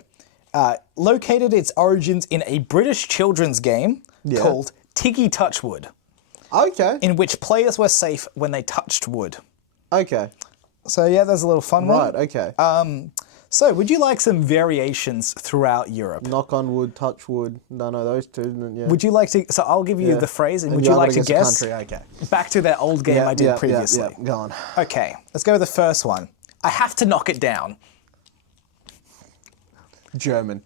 located its origins in a British children's game called Tiggy Touchwood. Okay. In which players were safe when they touched wood. Okay. So yeah, there's a little fun one. Right, okay. So would you like some variations throughout Europe? Knock on wood, touch wood. No, those two. Yeah. Would you like to... So I'll give you the phrase and would you like to guess? Okay. Back to that old game I did previously. Yeah, go on. Okay, let's go with the first one. I have to knock it down. German.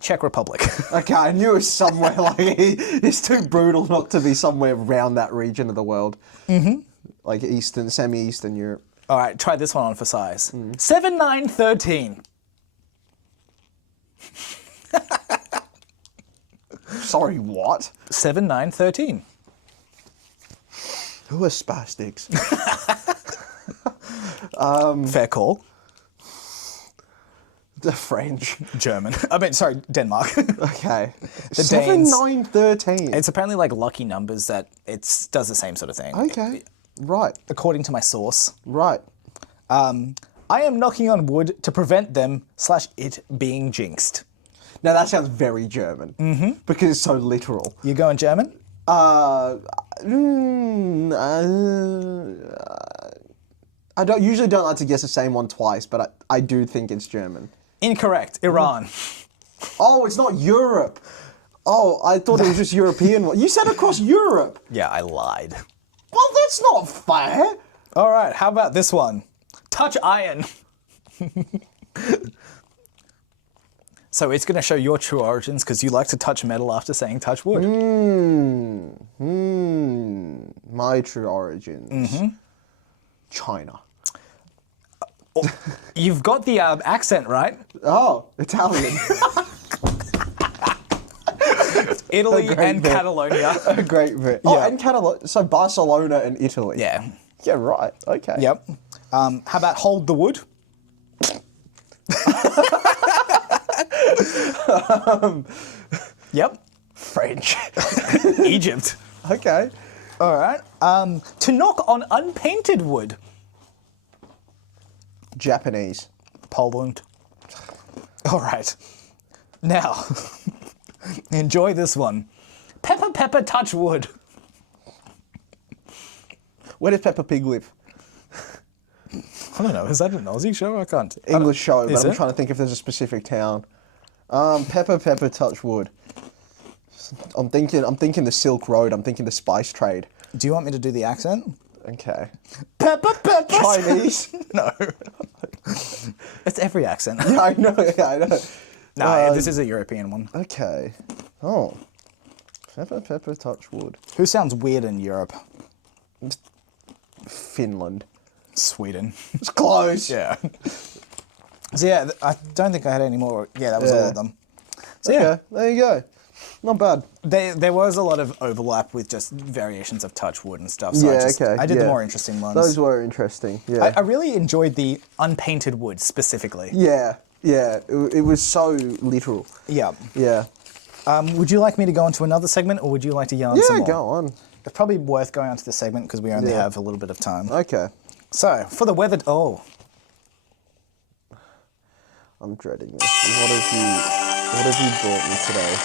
Czech Republic. Okay, I knew it was somewhere like... It's too brutal not to be somewhere around that region of the world. Mm-hmm. Like semi-eastern Europe. All right, try this one on for size. 7, 9, 13. Sorry, what? 7, 9, 13. Who are spastics? Fair call. The French. German. Sorry, Denmark. Okay. The 7, Danes. 9, 13. It's apparently like lucky numbers that it does the same sort of thing. Okay. Right. According to my source. Right. I am knocking on wood to prevent them / it being jinxed. Now that sounds very German. Mm-hmm. Because it's so literal. You going German? I usually don't like to guess the same one twice, but I do think it's German. Incorrect. Iran. Oh, it's not Europe. Oh, I thought it was just European one. You said across Europe. Yeah, I lied. Well, that's not fair. All right, how about this one? Touch iron. So it's going to show your true origins because you like to touch metal after saying touch wood. My true origins. Mm-hmm. China. You've got the accent right. Oh, Italian. Italy and bit. Catalonia. A great bit. Oh, and Catalonia. So Barcelona and Italy. Yeah. Yeah, right. Okay. Yep. How about hold the wood? Yep. French. Egypt. Okay. All right. To knock on unpainted wood. Japanese. Poland. All right. Now, enjoy this one. Pepper, pepper, touch wood. Where does Peppa Pig live? I don't know. Is that an Aussie show? I can't. English show, but I'm it? trying to think if there's a specific town. Pepper, pepper, touch wood. I'm thinking the Silk Road. I'm thinking the spice trade. Do you want me to do the accent? Okay. Pepper, pepper. Chinese? No. It's every accent. Yeah, I know. Yeah, I know. No, this is a European one. Okay. Oh. Pepper, pepper, touch wood. Who sounds weird in Europe? Finland. Sweden. It's close. Yeah. So yeah, I don't think I had any more. Yeah, that was all of them. So okay, yeah, there you go. Not bad. There was a lot of overlap with just variations of Touchwood and stuff. So I did the more interesting ones. Those were interesting. Yeah. I really enjoyed the unpainted wood specifically. Yeah. Yeah. It was so literal. Yeah. Yeah. Would you like me to go on to another segment, or would you like to yarn some more? Yeah, go on. It's probably worth going on to the segment because we only have a little bit of time. Okay. So, for the weather... Oh. I'm dreading this. What have you brought me today?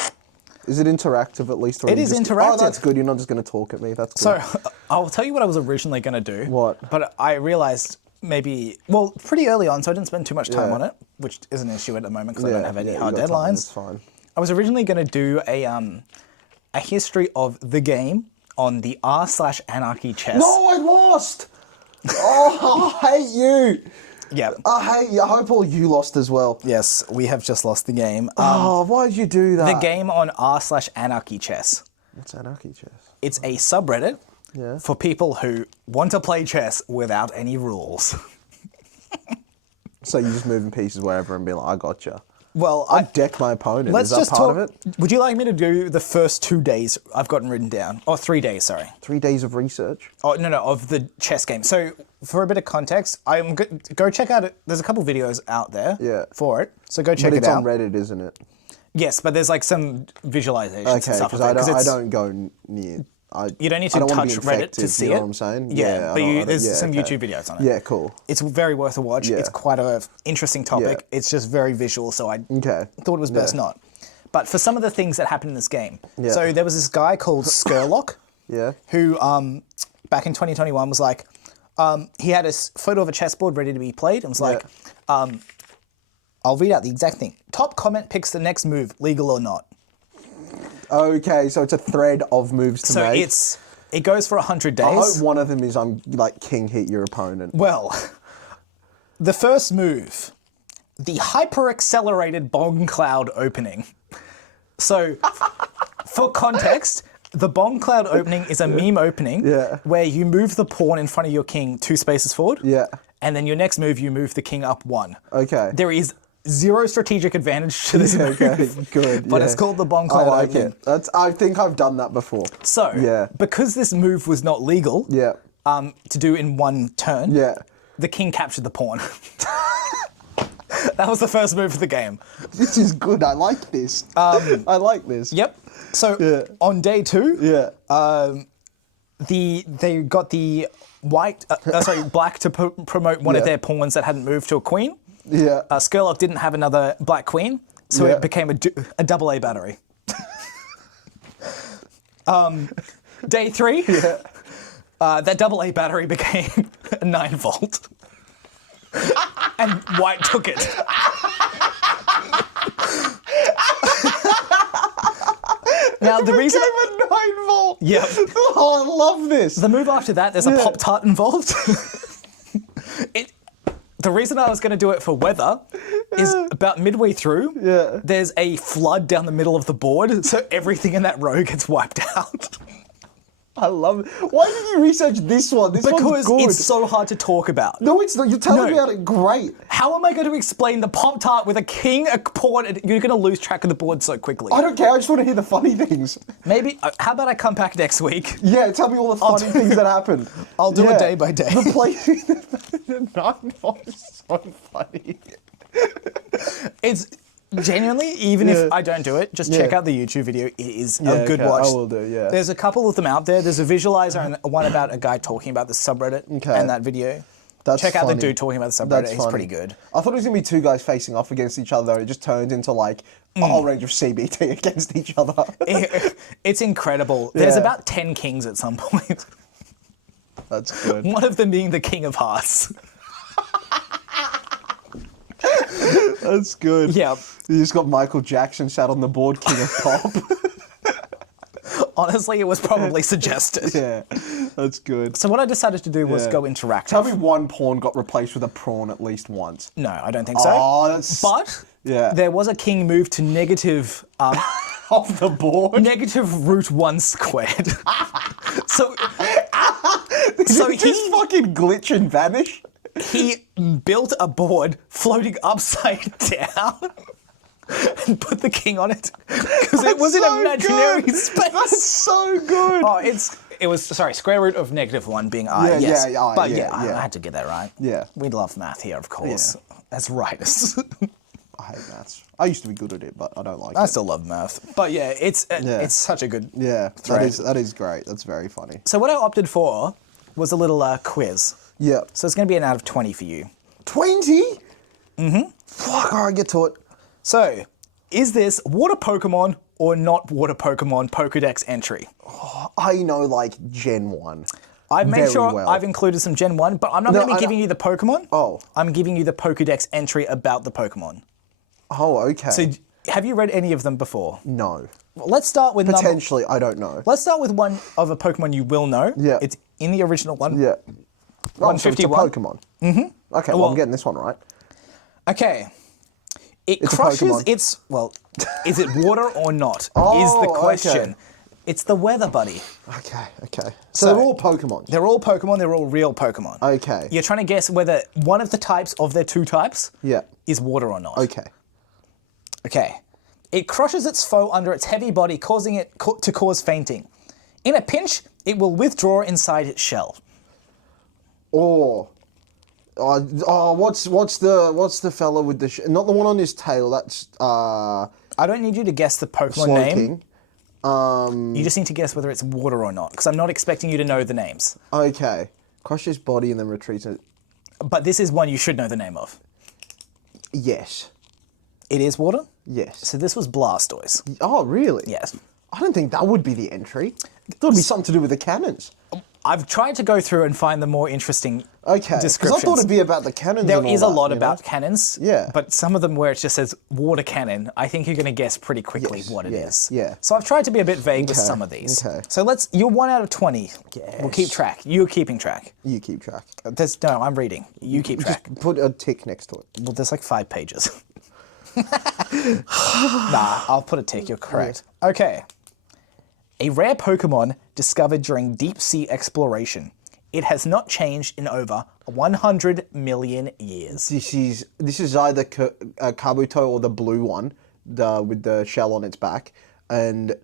Is it interactive at least? Or it is interactive. Oh, that's good. You're not just going to talk at me. That's good. So, I'll tell you what I was originally going to do. What? But I realised pretty early on, so I didn't spend too much time on it, which is an issue at the moment because I don't have any hard deadlines. It's fine. I was originally going to do a history of the game on the r/anarchy chess. No, I lost! Oh, I hate you! Yeah. I hate you. I hope all you lost as well. Yes, we have just lost the game. Why did you do that? The game on r/anarchy chess. What's anarchy chess? It's a subreddit for people who want to play chess without any rules. So you're just moving pieces wherever and being like, I gotcha. Well, I deck my opponent. Let's Is that just part talk, of it? Would you like me to do the first 2 days I've gotten written down? Or 3 days, sorry. 3 days of research? Oh, no, of the chess game. So, for a bit of context, go check out it. There's a couple videos out there for it. So go check it out. But it's on Reddit, isn't it? Yes, but there's like some visualizations and stuff. Okay, because I don't go near... You don't need to touch Reddit to see it. You know what I'm saying? Yeah, but there's some YouTube videos on it. Yeah, cool. It's very worth a watch. Yeah. It's quite an interesting topic. It's just very visual, so I thought it was best not. But for some of the things that happened in this game, so there was this guy called Skurlock, who back in 2021 was like, he had a photo of a chessboard ready to be played and was like, I'll read out the exact thing. Top comment picks the next move, legal or not. Okay, so it's a thread of moves to make. So it goes for 100 days. I hope one of them is king hit your opponent. Well, the first move, the hyper-accelerated bong cloud opening. So, for context, the bong cloud opening is a meme opening where you move the pawn in front of your king 2 spaces forward. Yeah. And then your next move, you move the king up 1. Okay. There is zero strategic advantage to this move. Okay, good. But it's called the bong cloud opening. It. I think I've done that before. So, because this move was not legal to do in 1 turn, the king captured the pawn. That was the first move of the game. This is good. I like this. I like this. Yep. So on day 2, they got the black to promote one of their pawns that hadn't moved to a queen. Yeah. Skurlock didn't have another black queen, so it became a double A battery. Day 3, that double A battery became a 9 volt. And white took it. Now the reason a 9 volt. Yeah. Oh, I love this. The move after that, there's a Pop-Tart involved. The reason I was going to do it for weather is about midway through, there's a flood down the middle of the board, so everything in that row gets wiped out. I love it. Why did you research this one? This one's good. Because it's so hard to talk about. No, it's not. You're telling me about it great. How am I going to explain the Pop-Tart with a king, a pawn, and you're going to lose track of the board so quickly? I don't care. I just want to hear the funny things. Maybe, how about I come back next week? Yeah, tell me all the funny things that happened. I'll do it day by day. The 9 volt is so funny. It's genuinely, even if I don't do it, just check out the YouTube video. It is a good watch. I will do, There's a couple of them out there. There's a visualizer and one about a guy talking about the subreddit and that video. Check out the dude talking about the subreddit. He's pretty good. I thought it was going to be 2 guys facing off against each other. It just turned into like a whole range of CBT against each other. It's incredible. There's about 10 kings at some point. That's good. One of them being the King of Hearts. That's good. Yeah. You just got Michael Jackson sat on the board, King of Pop. Honestly, it was probably suggested. Yeah, that's good. So what I decided to do was go interactive. Tell me one pawn got replaced with a prawn at least once. No, I don't think so. Oh, that's... But there was a king move to negative... off the board? Negative root 1 squared. So he just fucking glitch and vanish? He built a board floating upside down. and put the king on it because it was an imaginary space. That's so good. Oh, it was square root of -1 being I. Yes. I had to get that right. Yeah. We love math here, of course. As writers. I hate maths. I used to be good at it, but I don't like it. I still love math. But yeah, it's such a good thread. That is great. That's very funny. So what I opted for was a little quiz. Yeah. So it's going to be an out of 20 for you. 20? Mm-hmm. Fuck, all right, get to it. So, is this water Pokemon or not water Pokemon Pokedex entry? Oh, I know, like, Gen 1. I've made sure I've included some Gen 1, but I'm not going to be giving you the Pokemon. Oh. I'm giving you the Pokedex entry about the Pokemon. Oh, okay. So, have you read any of them before? No. Well, let's start with Potentially, I don't know. Let's start with one of a Pokemon you will know. Yeah. It's in the original one. Yeah. 151. So it's a Pokemon. Mm-hmm. Okay, well, I'm getting this one right. Okay. It It's a crushes Pokemon. its... Well, is it water or not? Is Oh, the question. okay. It's the weather buddy. Okay. So they're all Pokemon. They're all Pokemon. They're all real Pokemon. Okay. You're trying to guess whether one of the types of their two types is water or not. Okay. Okay. It crushes its foe under its heavy body, causing it to cause fainting. In a pinch, it will withdraw inside its shell. What's the fella with the not the one on his tail? That's I don't need you to guess the Pokemon Slow name. King. You just need to guess whether it's water or not, because I'm not expecting you to know the names. Okay. Crush his body and then retreats it. But this is one you should know the name of. Yes. It is water? Yes. So this was Blastoise. Oh, really? Yes. I don't think that would be the entry. There would be something to do with the cannons. I've tried to go through and find the more interesting descriptions. Because I thought it'd be about the cannons. There and all is a that, lot about cannons. Yeah. But some of them where it just says water cannon, I think you're going to guess pretty quickly what it is. Yeah. So I've tried to be a bit vague with some of these. Okay. So you're 1 out of 20. Yes. We'll keep track. You're keeping track. You keep track. No, I'm reading. You keep track. Just put a tick next to it. Well, there's like 5 pages. Nah, I'll put a tick. You're correct. Okay. A rare Pokemon discovered during deep sea exploration. It has not changed in over 100 million years. This is either Kabuto or the blue one, with the shell on its back, and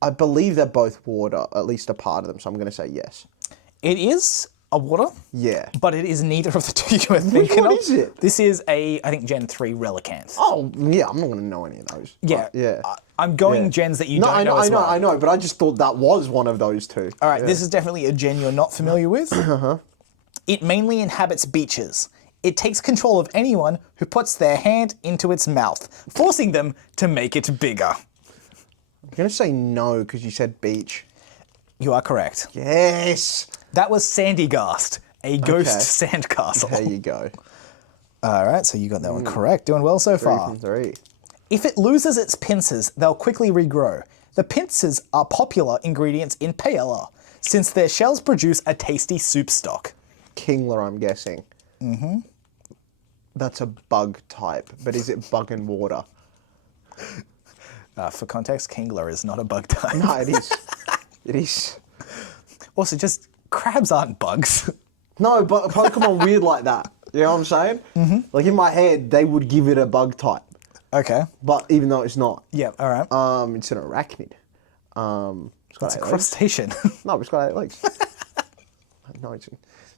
I believe they're both water, at least a part of them. So I'm going to say yes. It is a water. Yeah. But it is neither of the two you were thinking of. What is it? This is I think Gen 3 Relicanth. Oh, yeah, I'm not going to know any of those. Yeah. Yeah. I'm going gens that you don't know as well. I know, but I just thought that was one of those two. All right, this is definitely a gen you're not familiar with. It mainly inhabits beaches. It takes control of anyone who puts their hand into its mouth, forcing them to make it bigger. I'm going to say no because you said beach. You are correct. Yes. That was Sandygast, a ghost sandcastle. There you go. All right, so you got that one correct. Doing well so 3 far. from 3. If it loses its pincers, they'll quickly regrow. The pincers are popular ingredients in paella, since their shells produce a tasty soup stock. Kingler, I'm guessing. Mm-hmm. That's a bug type, but is it bug and water? For context, Kingler is not a bug type. No, it is. It is. Also, just crabs aren't bugs. No, but Pokemon weird like that. You know what I'm saying? Mm-hmm. Like in my head, they would give it a bug type. Okay. But even though it's not. Yeah, all right. It's an arachnid. It's a crustacean. No, it's got 8 legs. No,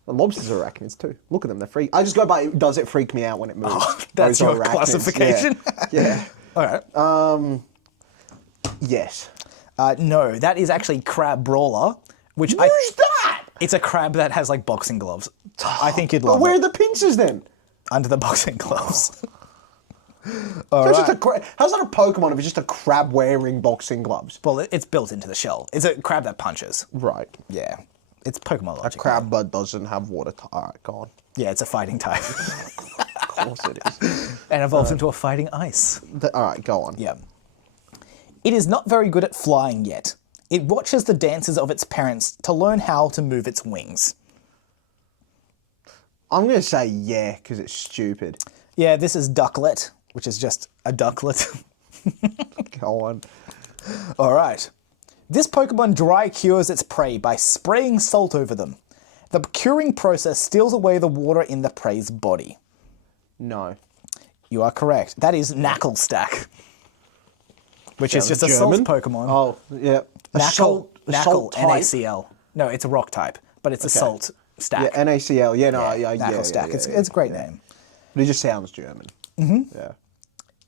the lobsters are arachnids too. Look at them, they're freak. I just go by, does it freak me out when it moves? Oh, that's your classification? Yeah. All right. Yes. No, that is actually Crab Brawler, which Who's that? It's a crab that has like boxing gloves. I think you'd love But where it. are the pincers then? Under the boxing gloves. How's that a Pokemon if it's just a crab wearing boxing gloves? Well, it's built into the shell. It's a crab that punches. Right. Yeah. It's Pokemon logic. Crab bud doesn't have water. Alright, go on. Yeah, it's a fighting type. Of course it is. And evolves into a fighting ice. Alright, go on. Yeah. It is not very good at flying yet. It watches the dances of its parents to learn how to move its wings. I'm going to say yeah, because it's stupid. Yeah, this is Ducklet, which is just a ducklet. Go on. All right. This Pokemon dry cures its prey by spraying salt over them. The curing process steals away the water in the prey's body. No. You are correct. That is Knucklestack, which is just a German? salt Pokemon. Oh, yeah. Knuckle, type? NaCl. No, it's a rock type, but it's a salt stack. Yeah, NaCl. Yeah, no, yeah. Knucklestack. It's a great name. But it just sounds German. Mm-hmm. Yeah.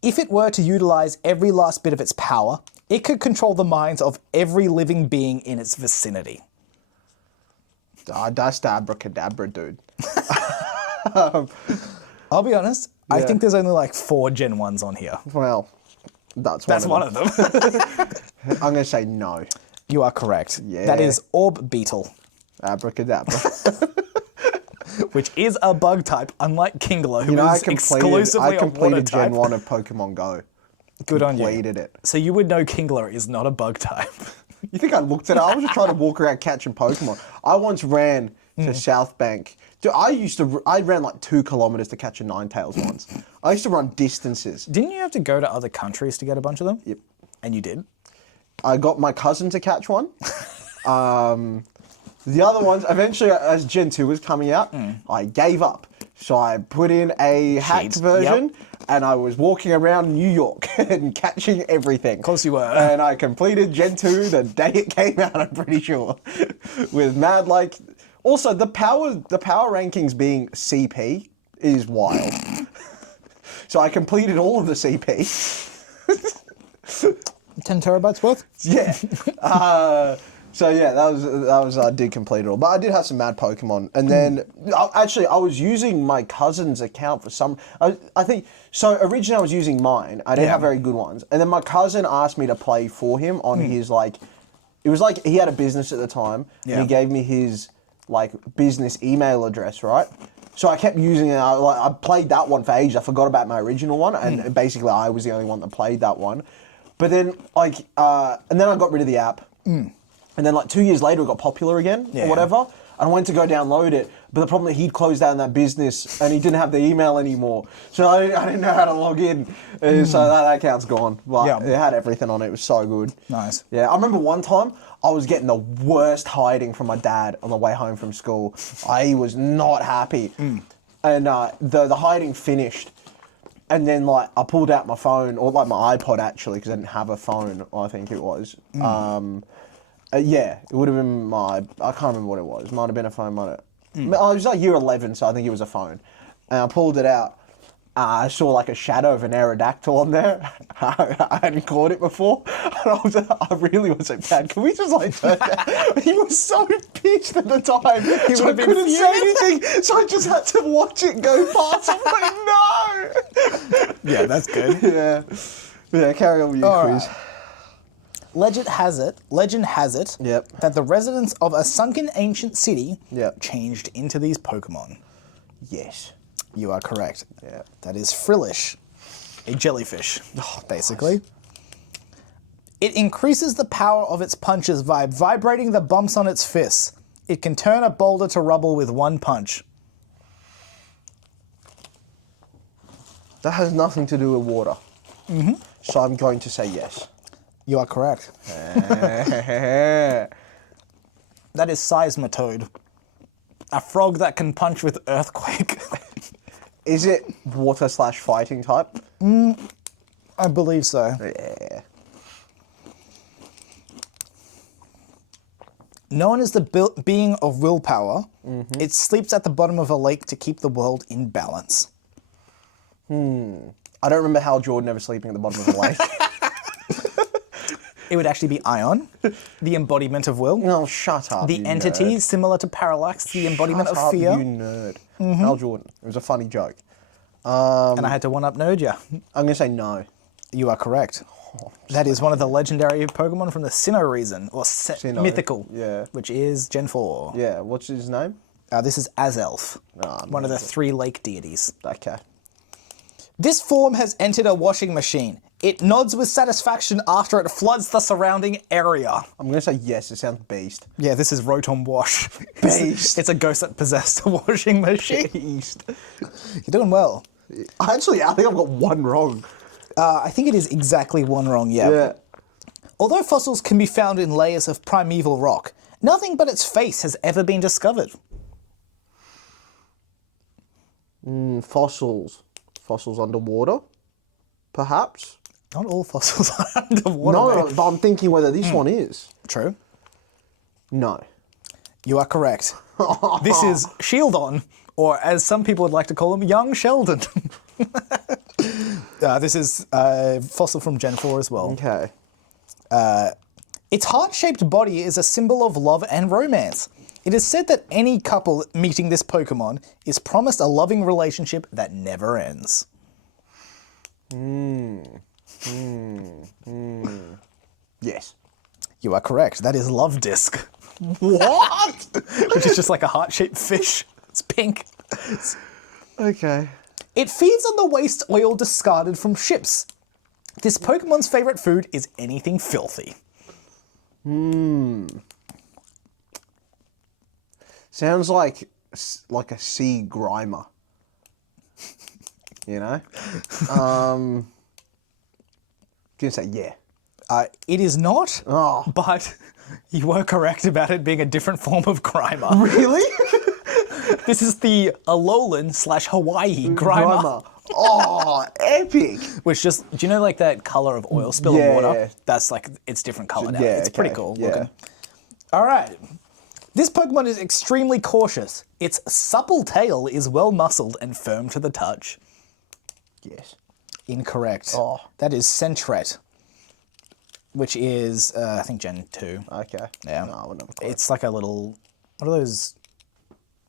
If it were to utilize every last bit of its power, it could control the minds of every living being in its vicinity. That's the abracadabra, dude. I'll be honest, I think there's only like 4 Gen 1s on here. Well, that's one of them. I'm going to say no. You are correct. Yeah. That is Orb Beetle, Abracadabra. which is a bug type, unlike Kingler, who is exclusively a water completed type. Gen 1 of Pokemon Go. Good on you. Completed it. So you would know Kingler is not a bug type. You think I looked at it? I was just trying to walk around catching Pokemon. I once ran to South Bank. Dude, I ran like 2 kilometers to catch a Ninetales once. I used to run distances. Didn't you have to go to other countries to get a bunch of them? Yep. And you did? I got my cousin to catch one. The other ones, eventually, as Gen 2 was coming out, I gave up. So I put in a hacked version, and I was walking around New York and catching everything. Of course you were. And I completed Gen 2 the day it came out, I'm pretty sure. With mad, like... Also, the power rankings being CP is wild. So I completed all of the CP. 10 terabytes worth? Yeah. So yeah, that was I did complete it all, but I did have some mad Pokemon, and then I was using my cousin's account for some. I think so. Originally, I was using mine. I didn't have very good ones, and then my cousin asked me to play for him on his like. It was like he had a business at the time, and he gave me his like business email address, right? So I kept using it. I played that one for ages. I forgot about my original one, and basically I was the only one that played that one. But then and then I got rid of the app. And then like 2 years later, it got popular again or whatever. And I went to go download it. But the problem is he'd closed down that business and he didn't have the email anymore. So I didn't know how to log in. So that account's gone. But it had everything on it. It was so good. Nice. Yeah, I remember one time I was getting the worst hiding from my dad on the way home from school. I was not happy. And the hiding finished. And then, like, I pulled out my phone, or like my iPod actually, because I didn't have a phone, I think it was. Yeah, it would have been I can't remember what it was. Might have been a phone, it was like year 11, so I think it was a phone. And I pulled it out. I saw like a shadow of an Aerodactyl on there. I hadn't caught it before. And I really was like, Dad, can we just like turn that? He was so pissed at the time. So I couldn't say anything. So I just had to watch it go past. I'm like, no. Yeah, that's good. Yeah, carry on with your quiz. Right. Legend has it that the residents of a sunken ancient city changed into these Pokemon. Yes. You are correct. Yeah. That is Frillish, a jellyfish, basically. Nice. It increases the power of its punches by vibrating the bumps on its fists. It can turn a boulder to rubble with one punch. That has nothing to do with water. So I'm going to say yes. You are correct. That is Seismitoad, a frog that can punch with Earthquake. Is it water/fighting type? I believe so. Yeah. Known as the being of willpower, it sleeps at the bottom of a lake to keep the world in balance. I don't remember Hal Jordan ever sleeping at the bottom of the lake. It would actually be Ion, the embodiment of will. No, shut up. The entity, similar to Parallax, the embodiment of fear. You nerd. Hal Jordan. It was a funny joke. And I had to one-up nerd you. I'm going to say no. You are correct. That is one of the legendary Pokemon from the Sinnoh region, or mythical, which is Gen 4. Yeah, what's his name? This is Azelf, one of the 3 lake deities. Okay. This form has entered a washing machine. It nods with satisfaction after it floods the surrounding area. I'm going to say yes, it sounds beast. Yeah, this is Rotom Wash. Beast. It's a ghost that possessed a washing machine. Beast. You're doing well. Actually, I think I've got one wrong. I think it is exactly one wrong, yeah. Although fossils can be found in layers of primeval rock, nothing but its face has ever been discovered. Fossils. Fossils underwater, perhaps. Not all fossils are underwater. No, but I'm thinking whether this one is. True. No. You are correct. This is Shieldon, or as some people would like to call him, Young Sheldon. This is a fossil from Gen 4 as well. Okay. Its heart-shaped body is a symbol of love and romance. It is said that any couple meeting this Pokemon is promised a loving relationship that never ends. Yes. You are correct. That is Love Disc. What? Which is just like a heart-shaped fish. It's pink. Okay. It feeds on the waste oil discarded from ships. This Pokemon's favorite food is anything filthy. Sounds like a sea grimer. You know? Gonna say yeah. It is not, Oh. but you were correct about it being a different form of Grimer. Really? This is the Alolan/Hawaii Grimer. Oh, epic. Which just, do you know like that color of oil spill in water? Yeah. That's like, it's different color now. Yeah, It's pretty okay, cool yeah. looking. All right. This Pokemon is extremely cautious. Its supple tail is well muscled and firm to the touch. Yes. Incorrect. Oh. That is Sentret, which is, I think, Gen 2. Okay. Yeah. No, I would never call It's like a little, what are those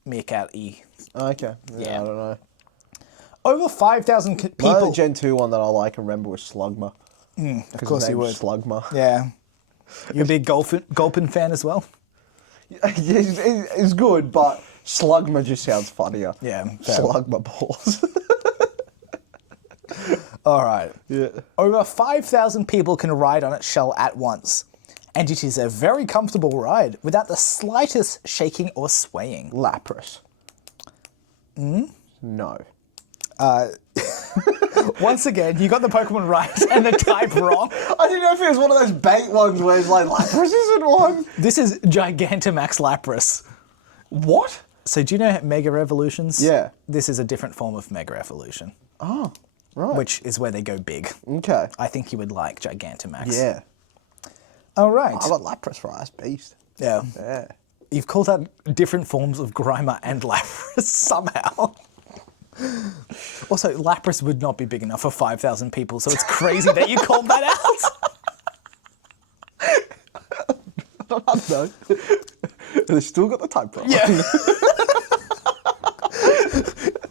meerkat-y? Okay. Yeah. I don't know. Over 5,000 The people. only Gen 2 one that I like and remember was Slugma. Of course you would. Slugma. Yeah. You're a big Gulpin fan as well? It's good, but Slugma just sounds funnier. Yeah. fair. Slugma balls. All right. Yeah. Over 5,000 people can ride on its shell at once. And it is a very comfortable ride without the slightest shaking or swaying. Lapras. No. Once again, you got the Pokemon right and the type wrong. I didn't know if it was one of those bait ones where it's like, Lapras isn't one. This is Gigantamax Lapras. What? So do you know Mega Evolutions? Yeah. This is a different form of Mega Evolution, Oh, right. which is where they go big. Okay. I think you would like Gigantamax. Yeah. All right. I got Lapras for Ice Beast. Yeah. Yeah. You've called out different forms of Grimer and Lapras somehow. Also, Lapras would not be big enough for 5,000 people, so it's crazy that you called that out. I don't know. They still got the type wrong. Yeah.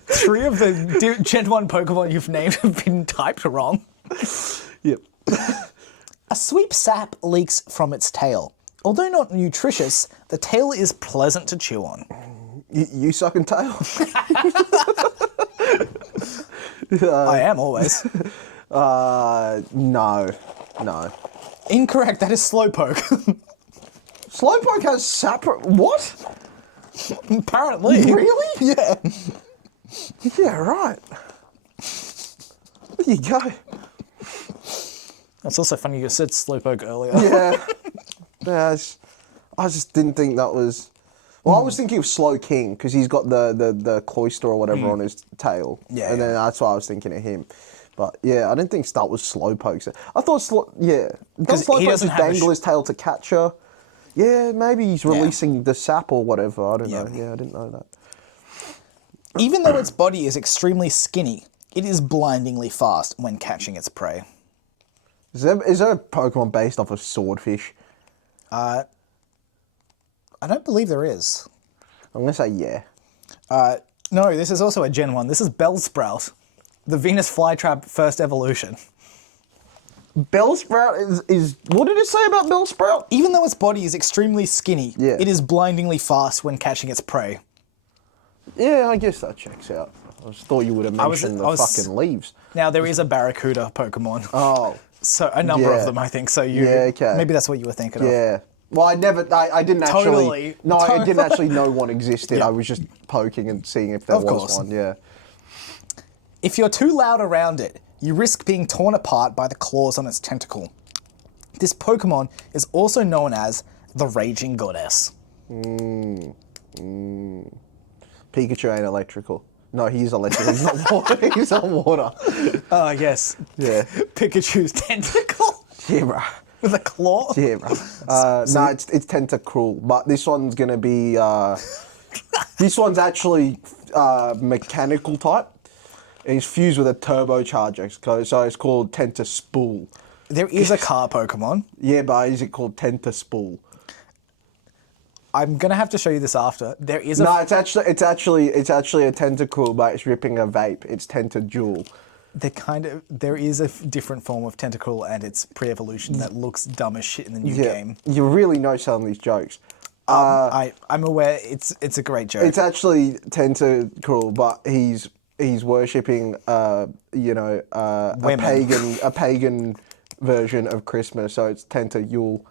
3 of the Gen 1 Pokemon you've named have been typed wrong. Yep. A sweet sap leaks from its tail. Although not nutritious, the tail is pleasant to chew on. You sucking tail? I am always. No. Incorrect, that is Slowpoke. Slowpoke has sap. What? Apparently. Really? Yeah. Yeah, right. There you go. That's also funny you said Slowpoke earlier. Yeah. I just didn't think that was. Well, I was thinking of Slow King because he's got the cloister or whatever on his tail. Yeah, And then that's why I was thinking of him. But yeah, I didn't think that was Slowpoke. I thought does he Slowpoke doesn't just have a dangle his tail to catch her? Yeah, maybe he's releasing the sap or whatever. I don't know. Yeah. Yeah, I didn't know that. Even though its body is extremely skinny, it is blindingly fast when catching its prey. Is there a Pokemon based off of Swordfish? I don't believe there is. I'm gonna say yeah. No, this is also a Gen 1. This is Bellsprout, the Venus flytrap first evolution. Bellsprout is what did it say about Bellsprout? Even though its body is extremely skinny, Yeah. it is blindingly fast when catching its prey. Yeah, I guess that checks out. I just thought you would have mentioned the fucking leaves. Now, there is a Barracuda Pokemon. Oh, So, a number Yeah. of them, I think. So, okay. maybe that's what you were thinking of. yeah. Well, I didn't actually. Totally. No, I didn't actually know one existed. Yeah. I was just poking and seeing if there Of was course. one. Yeah. If you're too loud around it, you risk being torn apart by the claws on its tentacle. This Pokemon is also known as the Raging Goddess. Pikachu ain't electrical. No, he's electric. He's not water. He's not water. Oh, yes. Yeah. Pikachu's tentacle. Yeah, bro. With a claw. Yeah, bro. No, it's Tentacruel, but this one's gonna be. This one's actually mechanical type. And it's fused with a turbocharger, so it's called Tentaspool. There is a car Pokemon. Yeah, but is it called Tentaspool? I'm gonna have to show you this after. There is a No, it's actually a Tentacruel, but it's ripping a vape. It's Tentajoule. There is a different form of Tentacruel, and it's pre-evolution that looks dumb as shit in the new game. You really know some of these jokes. I'm aware it's a great joke. It's actually Tentacruel, but he's worshipping a pagan version of Christmas, so it's Tenta-Yule.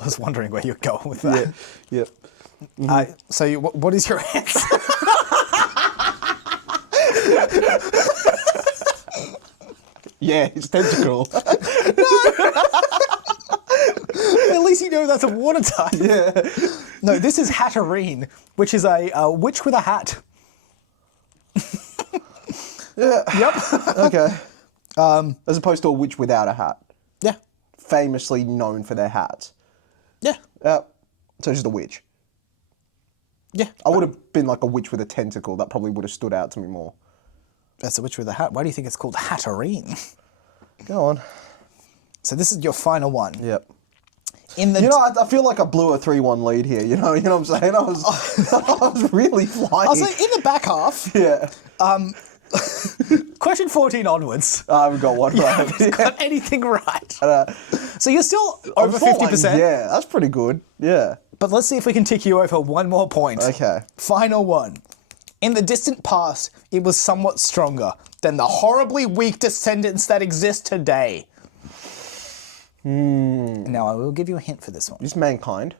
I was wondering where you're going with that. Yeah. Yep. So what is your answer? Yeah, it's Tentacruel. At least you know that's a water type. Yeah. No, this is Hatterene, which is a witch with a hat. Yeah. Yep. Okay. As opposed to a witch without a hat. Yeah. Famously known for their hats. Yeah. So just a witch. Yeah. I would have been like a witch with a tentacle. That probably would have stood out to me more. That's a witch with a hat. Why do you think it's called Hatterene? Go on. So this is your final one. Yep. I I feel like I blew a 3-1 lead here. You know what I'm saying? I was really flying. I was like, in the back half. Yeah. Question 14 onwards. I haven't got one You right. haven't got anything right. So you're still over I thought, 50%. Yeah, that's pretty good. Yeah. But let's see if we can tick you over one more point. Okay. Final one. In the distant past, it was somewhat stronger than the horribly weak descendants that exist today. Now, I will give you a hint for this one. Just mankind.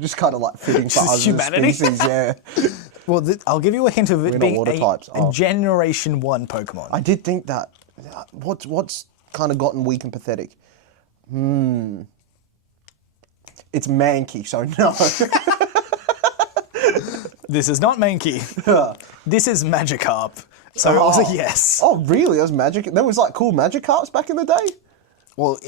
Just kind of like fitting for Just us humanity? as species, yeah. Well, I'll give you a hint of it We're not being water types. a Generation 1 Pokemon. I did think that. What's kind of gotten weak and pathetic? It's Mankey, so no. This is not Mankey. This is Magikarp. So it was a yes. Oh, really? That was magic. There was like cool Magikarps back in the day? Well,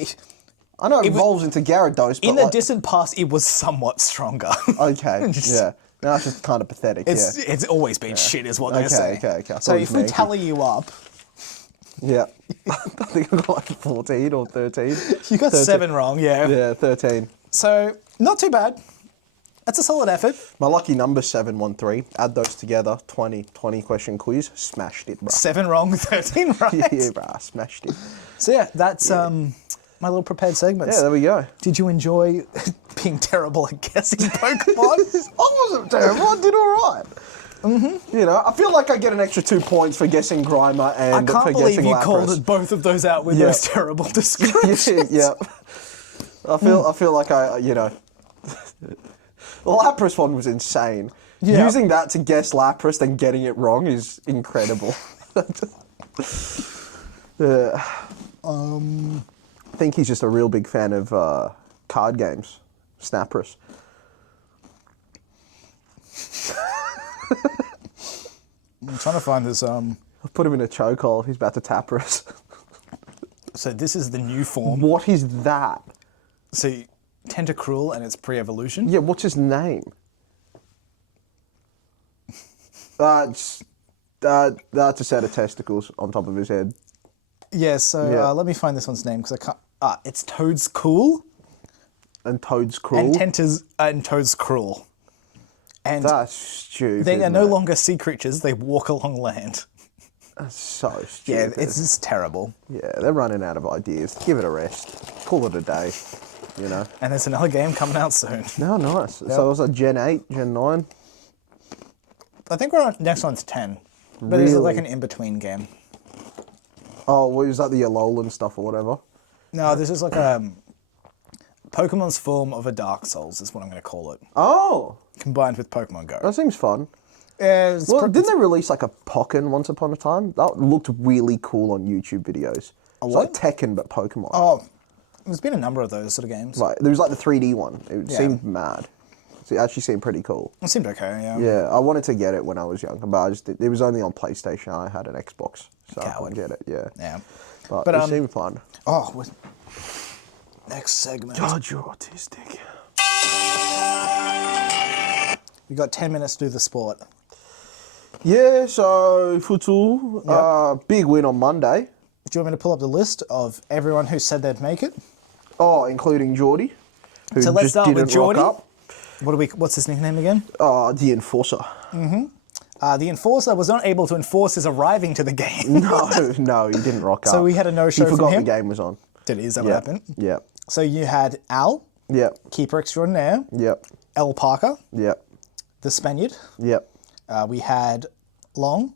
I know it evolves into Gyarados, but in the distant past, it was somewhat stronger. Okay, yeah. No, it's just kind of pathetic, It's always been shit, is what they're saying. Okay. So if we tally you up, Yeah. I think I got like 14 or 13. you got 13. 7 wrong, yeah. Yeah, 13. So, not too bad. That's a solid effort. My lucky number 713. Add those together. 20 question quiz. Smashed it, bro. 7 wrong, 13 right. Yeah, bro. Smashed it. So yeah, that's my little prepared segments. Yeah, there we go. Did you enjoy being terrible at guessing Pokemon? I wasn't terrible. I did all right. Mm-hmm. You know, I feel like I get an extra 2 points for guessing Grimer and I can't for believe guessing you Lapras. called both of those out with those terrible descriptions. Yeah. I feel like the Lapras one was insane. Yeah. Using that to guess Lapras then getting it wrong is incredible. I think he's just a real big fan of card games. Snappers. I'm trying to find this. I've put him in a chokehold. He's about to tap us. So this is the new form. What is that? So Tentacruel and its pre-evolution. Yeah, what's his name? That's a set of testicles on top of his head. Yeah. So let me find this one's name because I can't. It's Toadscool And Toad's cruel. and Toad's Cruel. And That's stupid. they are no mate. longer sea creatures. They walk along land. That's so Yeah, stupid. it's terrible. Yeah, they're running out of ideas. Give it a rest. Call it a day. You know. And there's another game coming out soon. No, nice. So it was like Gen 8, Gen 9. I think we're on next one's 10. But it's like Really? an in-between game. Oh, what was that? The Alolan stuff or whatever? No, this is like Pokemon's form of a Dark Souls is what I'm going to call it. Oh, Combined with Pokemon Go. that seems fun. Yeah, Well, didn't they release like a Pokken once upon a time? That looked really cool on YouTube videos. It's like what? Tekken but Pokemon. Oh, there's been a number of those sort of games. Like there was like the 3D one. It Yeah. seemed mad. It actually seemed pretty cool. It seemed okay, yeah. Yeah, I wanted to get it when I was younger, but it was only on PlayStation. I had an Xbox, so I couldn't get it. Yeah. Yeah. But it seemed fun. Oh, next segment. God, you're autistic. We got 10 minutes to do the sport. Yeah, so futsal, big win on Monday. Do you want me to pull up the list of everyone who said they'd make it? Oh, including Geordie, who So let's just start didn't with Geordie. rock up. What's his nickname again? The Enforcer. The Enforcer was not able to enforce his arriving to the game. No, he didn't rock up. So we had a no-show He from forgot him? the game was on. Is that what happened? Yep. So you had Al, Yep. keeper extraordinaire, Yep. El Parker, Yep. the Spaniard. Yep. We had Long.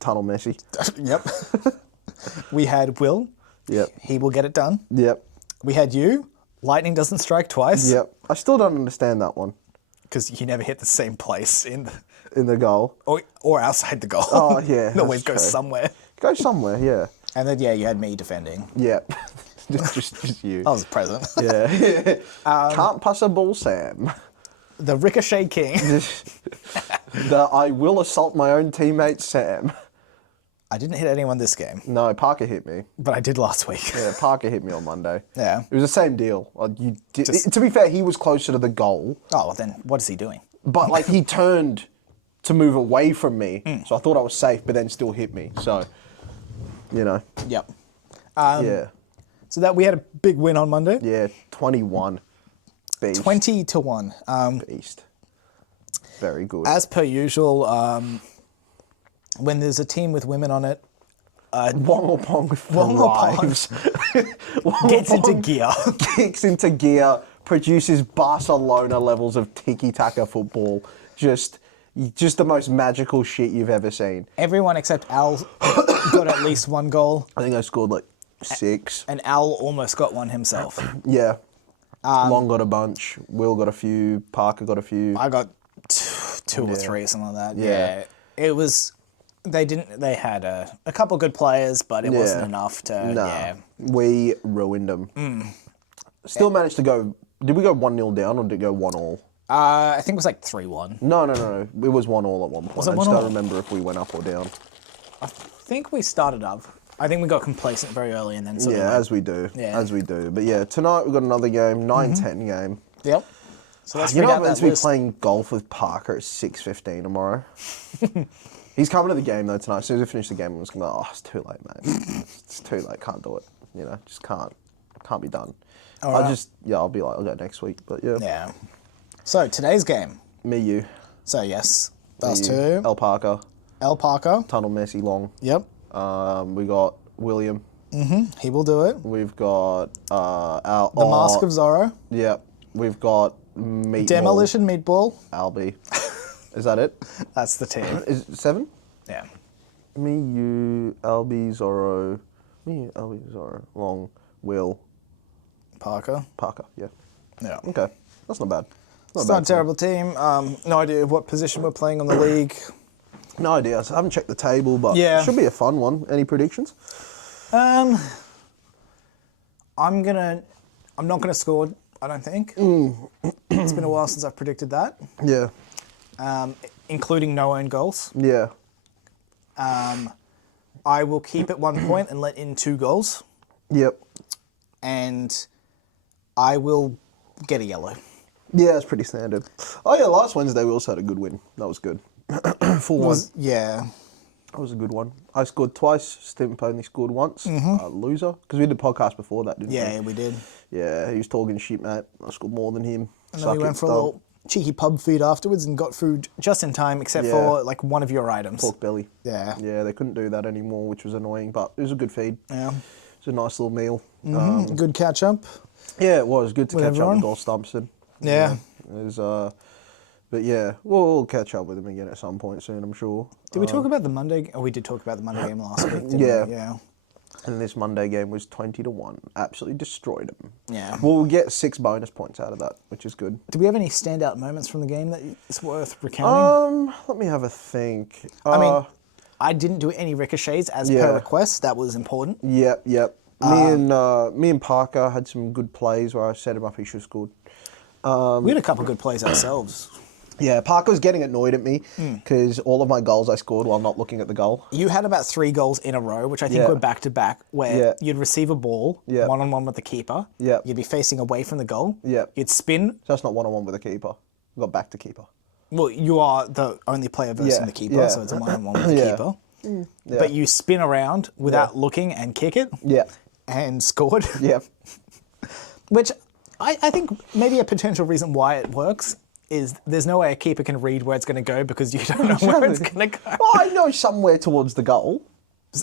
Tunnel Messi. Yep. We had Will. Yep. He will get it done. Yep. We had you. Lightning doesn't strike twice. Yep. I still don't understand that one. Because you never hit the same place in the goal. or outside the goal. Oh, yeah. It always that's goes true. somewhere. Go somewhere, yeah. And then, you had me defending. Yep. just you. I was present. Yeah. Can't pass a ball, Sam. The Ricochet King. I will assault my own teammate, Sam. I didn't hit anyone this game, No, Parker hit me. but I did last week. Yeah, Parker hit me on Monday. Yeah. It was the same deal. To be fair, he was closer to the goal, Oh, well then, what is he doing? but he turned to move away from me, Hmm. so I thought I was safe, but then still hit me. So, Yep. yeah, So that we had a big win on Monday. yeah, 21, beast, 20-1. beast, very good. As per usual, when there's a team with women on it, Wongapong Wongapong thrives. gets into Wongapong gear. kicks into gear, produces Barcelona levels of tiki-taka football. Just the most magical shit you've ever seen. Everyone except Al got at least one goal, I think I scored 6. and Al almost got one himself. Yeah. Long got a bunch. Will got a few. Parker got a few. I got two or three, something like that. Yeah. It was. They had a couple good players, but it wasn't enough to. Nah, Yeah. we ruined them. Still managed to go. Did we go 1-0 down or did it go 1-1? I think it was 3-1. No. It was 1-1 at one point. Was it I just 1-1? don't remember if we went up or down. I think we started up. I think we got complacent very early and then sort of. As we do. Yeah. As we do. But yeah, tonight we've got another game, 9-10 game. Yep. So let's You read know out I'm meant that to be list. playing golf with Parker at 6:15 tomorrow. He's coming to the game though tonight. As soon as I finish the game, I'm just gonna be like, it's too late, mate. It's too late. Can't do it. Just can't be done. I'll be like, I'll go next week. But yeah. Yeah. So today's game. Me, you. So yes, us you, two. El Parker, El Parker. Tunnel Messi, Long. Yep. We got William. He will do it. We've got Al. The Mask of Zorro. Yep. We've got Meatball. Demolition Meatball. Albie. Is that it? That's the team. Is it 7? Yeah. Me, you, Albie, Zorro. Me, Albie, Zorro. Long, Will, Parker. Parker. Yeah. Yeah. Okay. That's not bad. It's not a terrible team. No idea what position we're playing on the league. No idea. I haven't checked the table, but Yeah. it should be a fun one. Any predictions? I'm not gonna score. I don't think. It's been a while since I've predicted that. Yeah. Including no own goals. Yeah. I will keep at 1 point and let in 2 goals, Yep. and I will get a yellow. Yeah, it's pretty standard. Oh yeah, last Wednesday we also had a good win. That was good. 4-1. Yeah. That was a good one. I scored twice. Stimp only scored once. Loser. Because we did a podcast before that, didn't we? Yeah, we did. Yeah, he was talking shit, mate. I scored more than him. And then we went for a little cheeky pub feed afterwards and got food just in time, except Yeah. for one of your items. pork belly. Yeah. Yeah, they couldn't do that anymore, which was annoying, but it was a good feed. Yeah. It was a nice little meal. Good catch up. Yeah, it was good to With catch everyone? up with Dol Stumpson. Yeah. It was, but yeah, we'll catch up with him again at some point soon, I'm sure. Did we talk about the Monday? Oh, we did talk about the Monday game last week. Didn't Yeah. We? Yeah. And this Monday game was 20-1. Absolutely destroyed him. Yeah. Well, we'll get 6 bonus points out of that, which is good. Do we have any standout moments from the game that is worth recounting? Let me have a think. I mean, I didn't do any ricochets as Yeah. per request. That was important. Yep. Me and Parker had some good plays where I set him up. He should have scored. We had a couple good plays ourselves. Yeah, Parker was getting annoyed at me because all of my goals I scored while not looking at the goal. You had about 3 goals in a row, which I think were back-to-back, where you'd receive a ball one-on-one with the keeper. Yeah. You'd be facing away from the goal. Yeah. You'd spin. So that's not one-on-one with the keeper. We got back to keeper. Well, you are the only player versus the keeper, so it's a one-on-one with the keeper. But you spin around without looking and kick it. Yeah. And scored. Yeah. Which I think maybe a potential reason why it works is there's no way a keeper can read where it's going to go because you don't know where it's going to go. Well, I know somewhere towards the goal.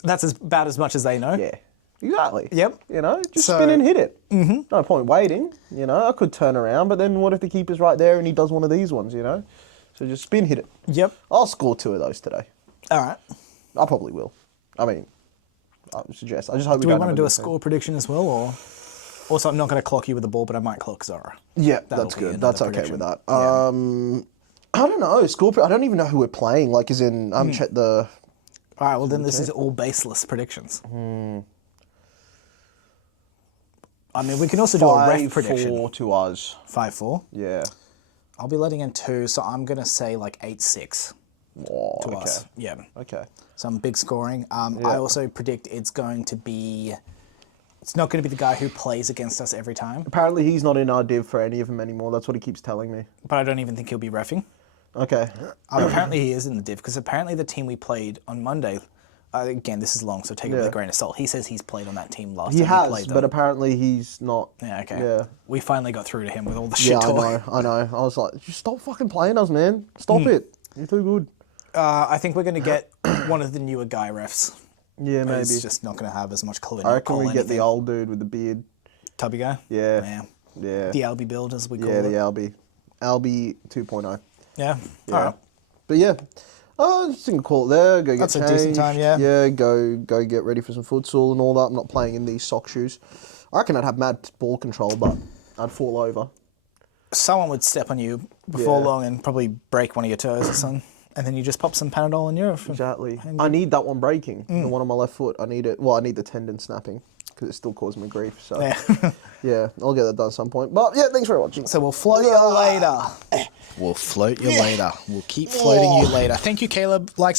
That's about as much as they know. Yeah, exactly. Yep. You know, just spin and hit it. No point waiting. You know, I could turn around, but then what if the keeper's right there and he does one of these ones, you know? So just spin, hit it. Yep. I'll score 2 of those today. All right. I probably will. I mean, I would suggest. I just hope do we want to do a score prediction as well, or? Also, I'm not going to clock you with the ball, but I might clock Zara. Yeah, that's good. That's okay with that. I don't know. I don't even know who we're playing. Like, as in, I haven't checked the... All right, well, then this is all baseless predictions. I mean, we can also do a ref prediction. 5-4 to us. 5-4? Yeah. I'll be letting in 2, so I'm going to say like 8-6 to us. Yeah. Okay. Some big scoring. I also predict it's going to be... It's not going to be the guy who plays against us every time. Apparently he's not in our div for any of them anymore. That's what he keeps telling me. But I don't even think he'll be reffing. Okay. Apparently he is in the div, because apparently the team we played on Monday, again, this is long, so take it with a grain of salt. He says he's played on that team last time he played them. But apparently he's not. Yeah, okay. Yeah. We finally got through to him with all the shit talk. I know. I was like, just stop fucking playing us, man. Stop it. You're too good. I think we're going to get one of the newer guy refs. Yeah, maybe. He's just not going to have as much clinical. I reckon we get the old dude with the beard. Tubby guy? Yeah. The Albie build, as we call it. Yeah, the Albie. Albie 2.0. Yeah. All right. But yeah. Oh, just think call it there. Go get That's changed. a decent time, yeah. Yeah, go get ready for some futsal and all that. I'm not playing in these sock shoes. I reckon I'd have mad ball control, but I'd fall over. Someone would step on you before long and probably break one of your toes or something. And then you just pop some Panadol in your... Exactly. I need that one breaking. The one on my left foot. I need it. Well, I need the tendon snapping because it still causing me grief. So yeah, I'll get that done at some point. But yeah, thanks for watching. So we'll float you later. We'll float you later. We'll keep floating you later. Thank you, Caleb. Like,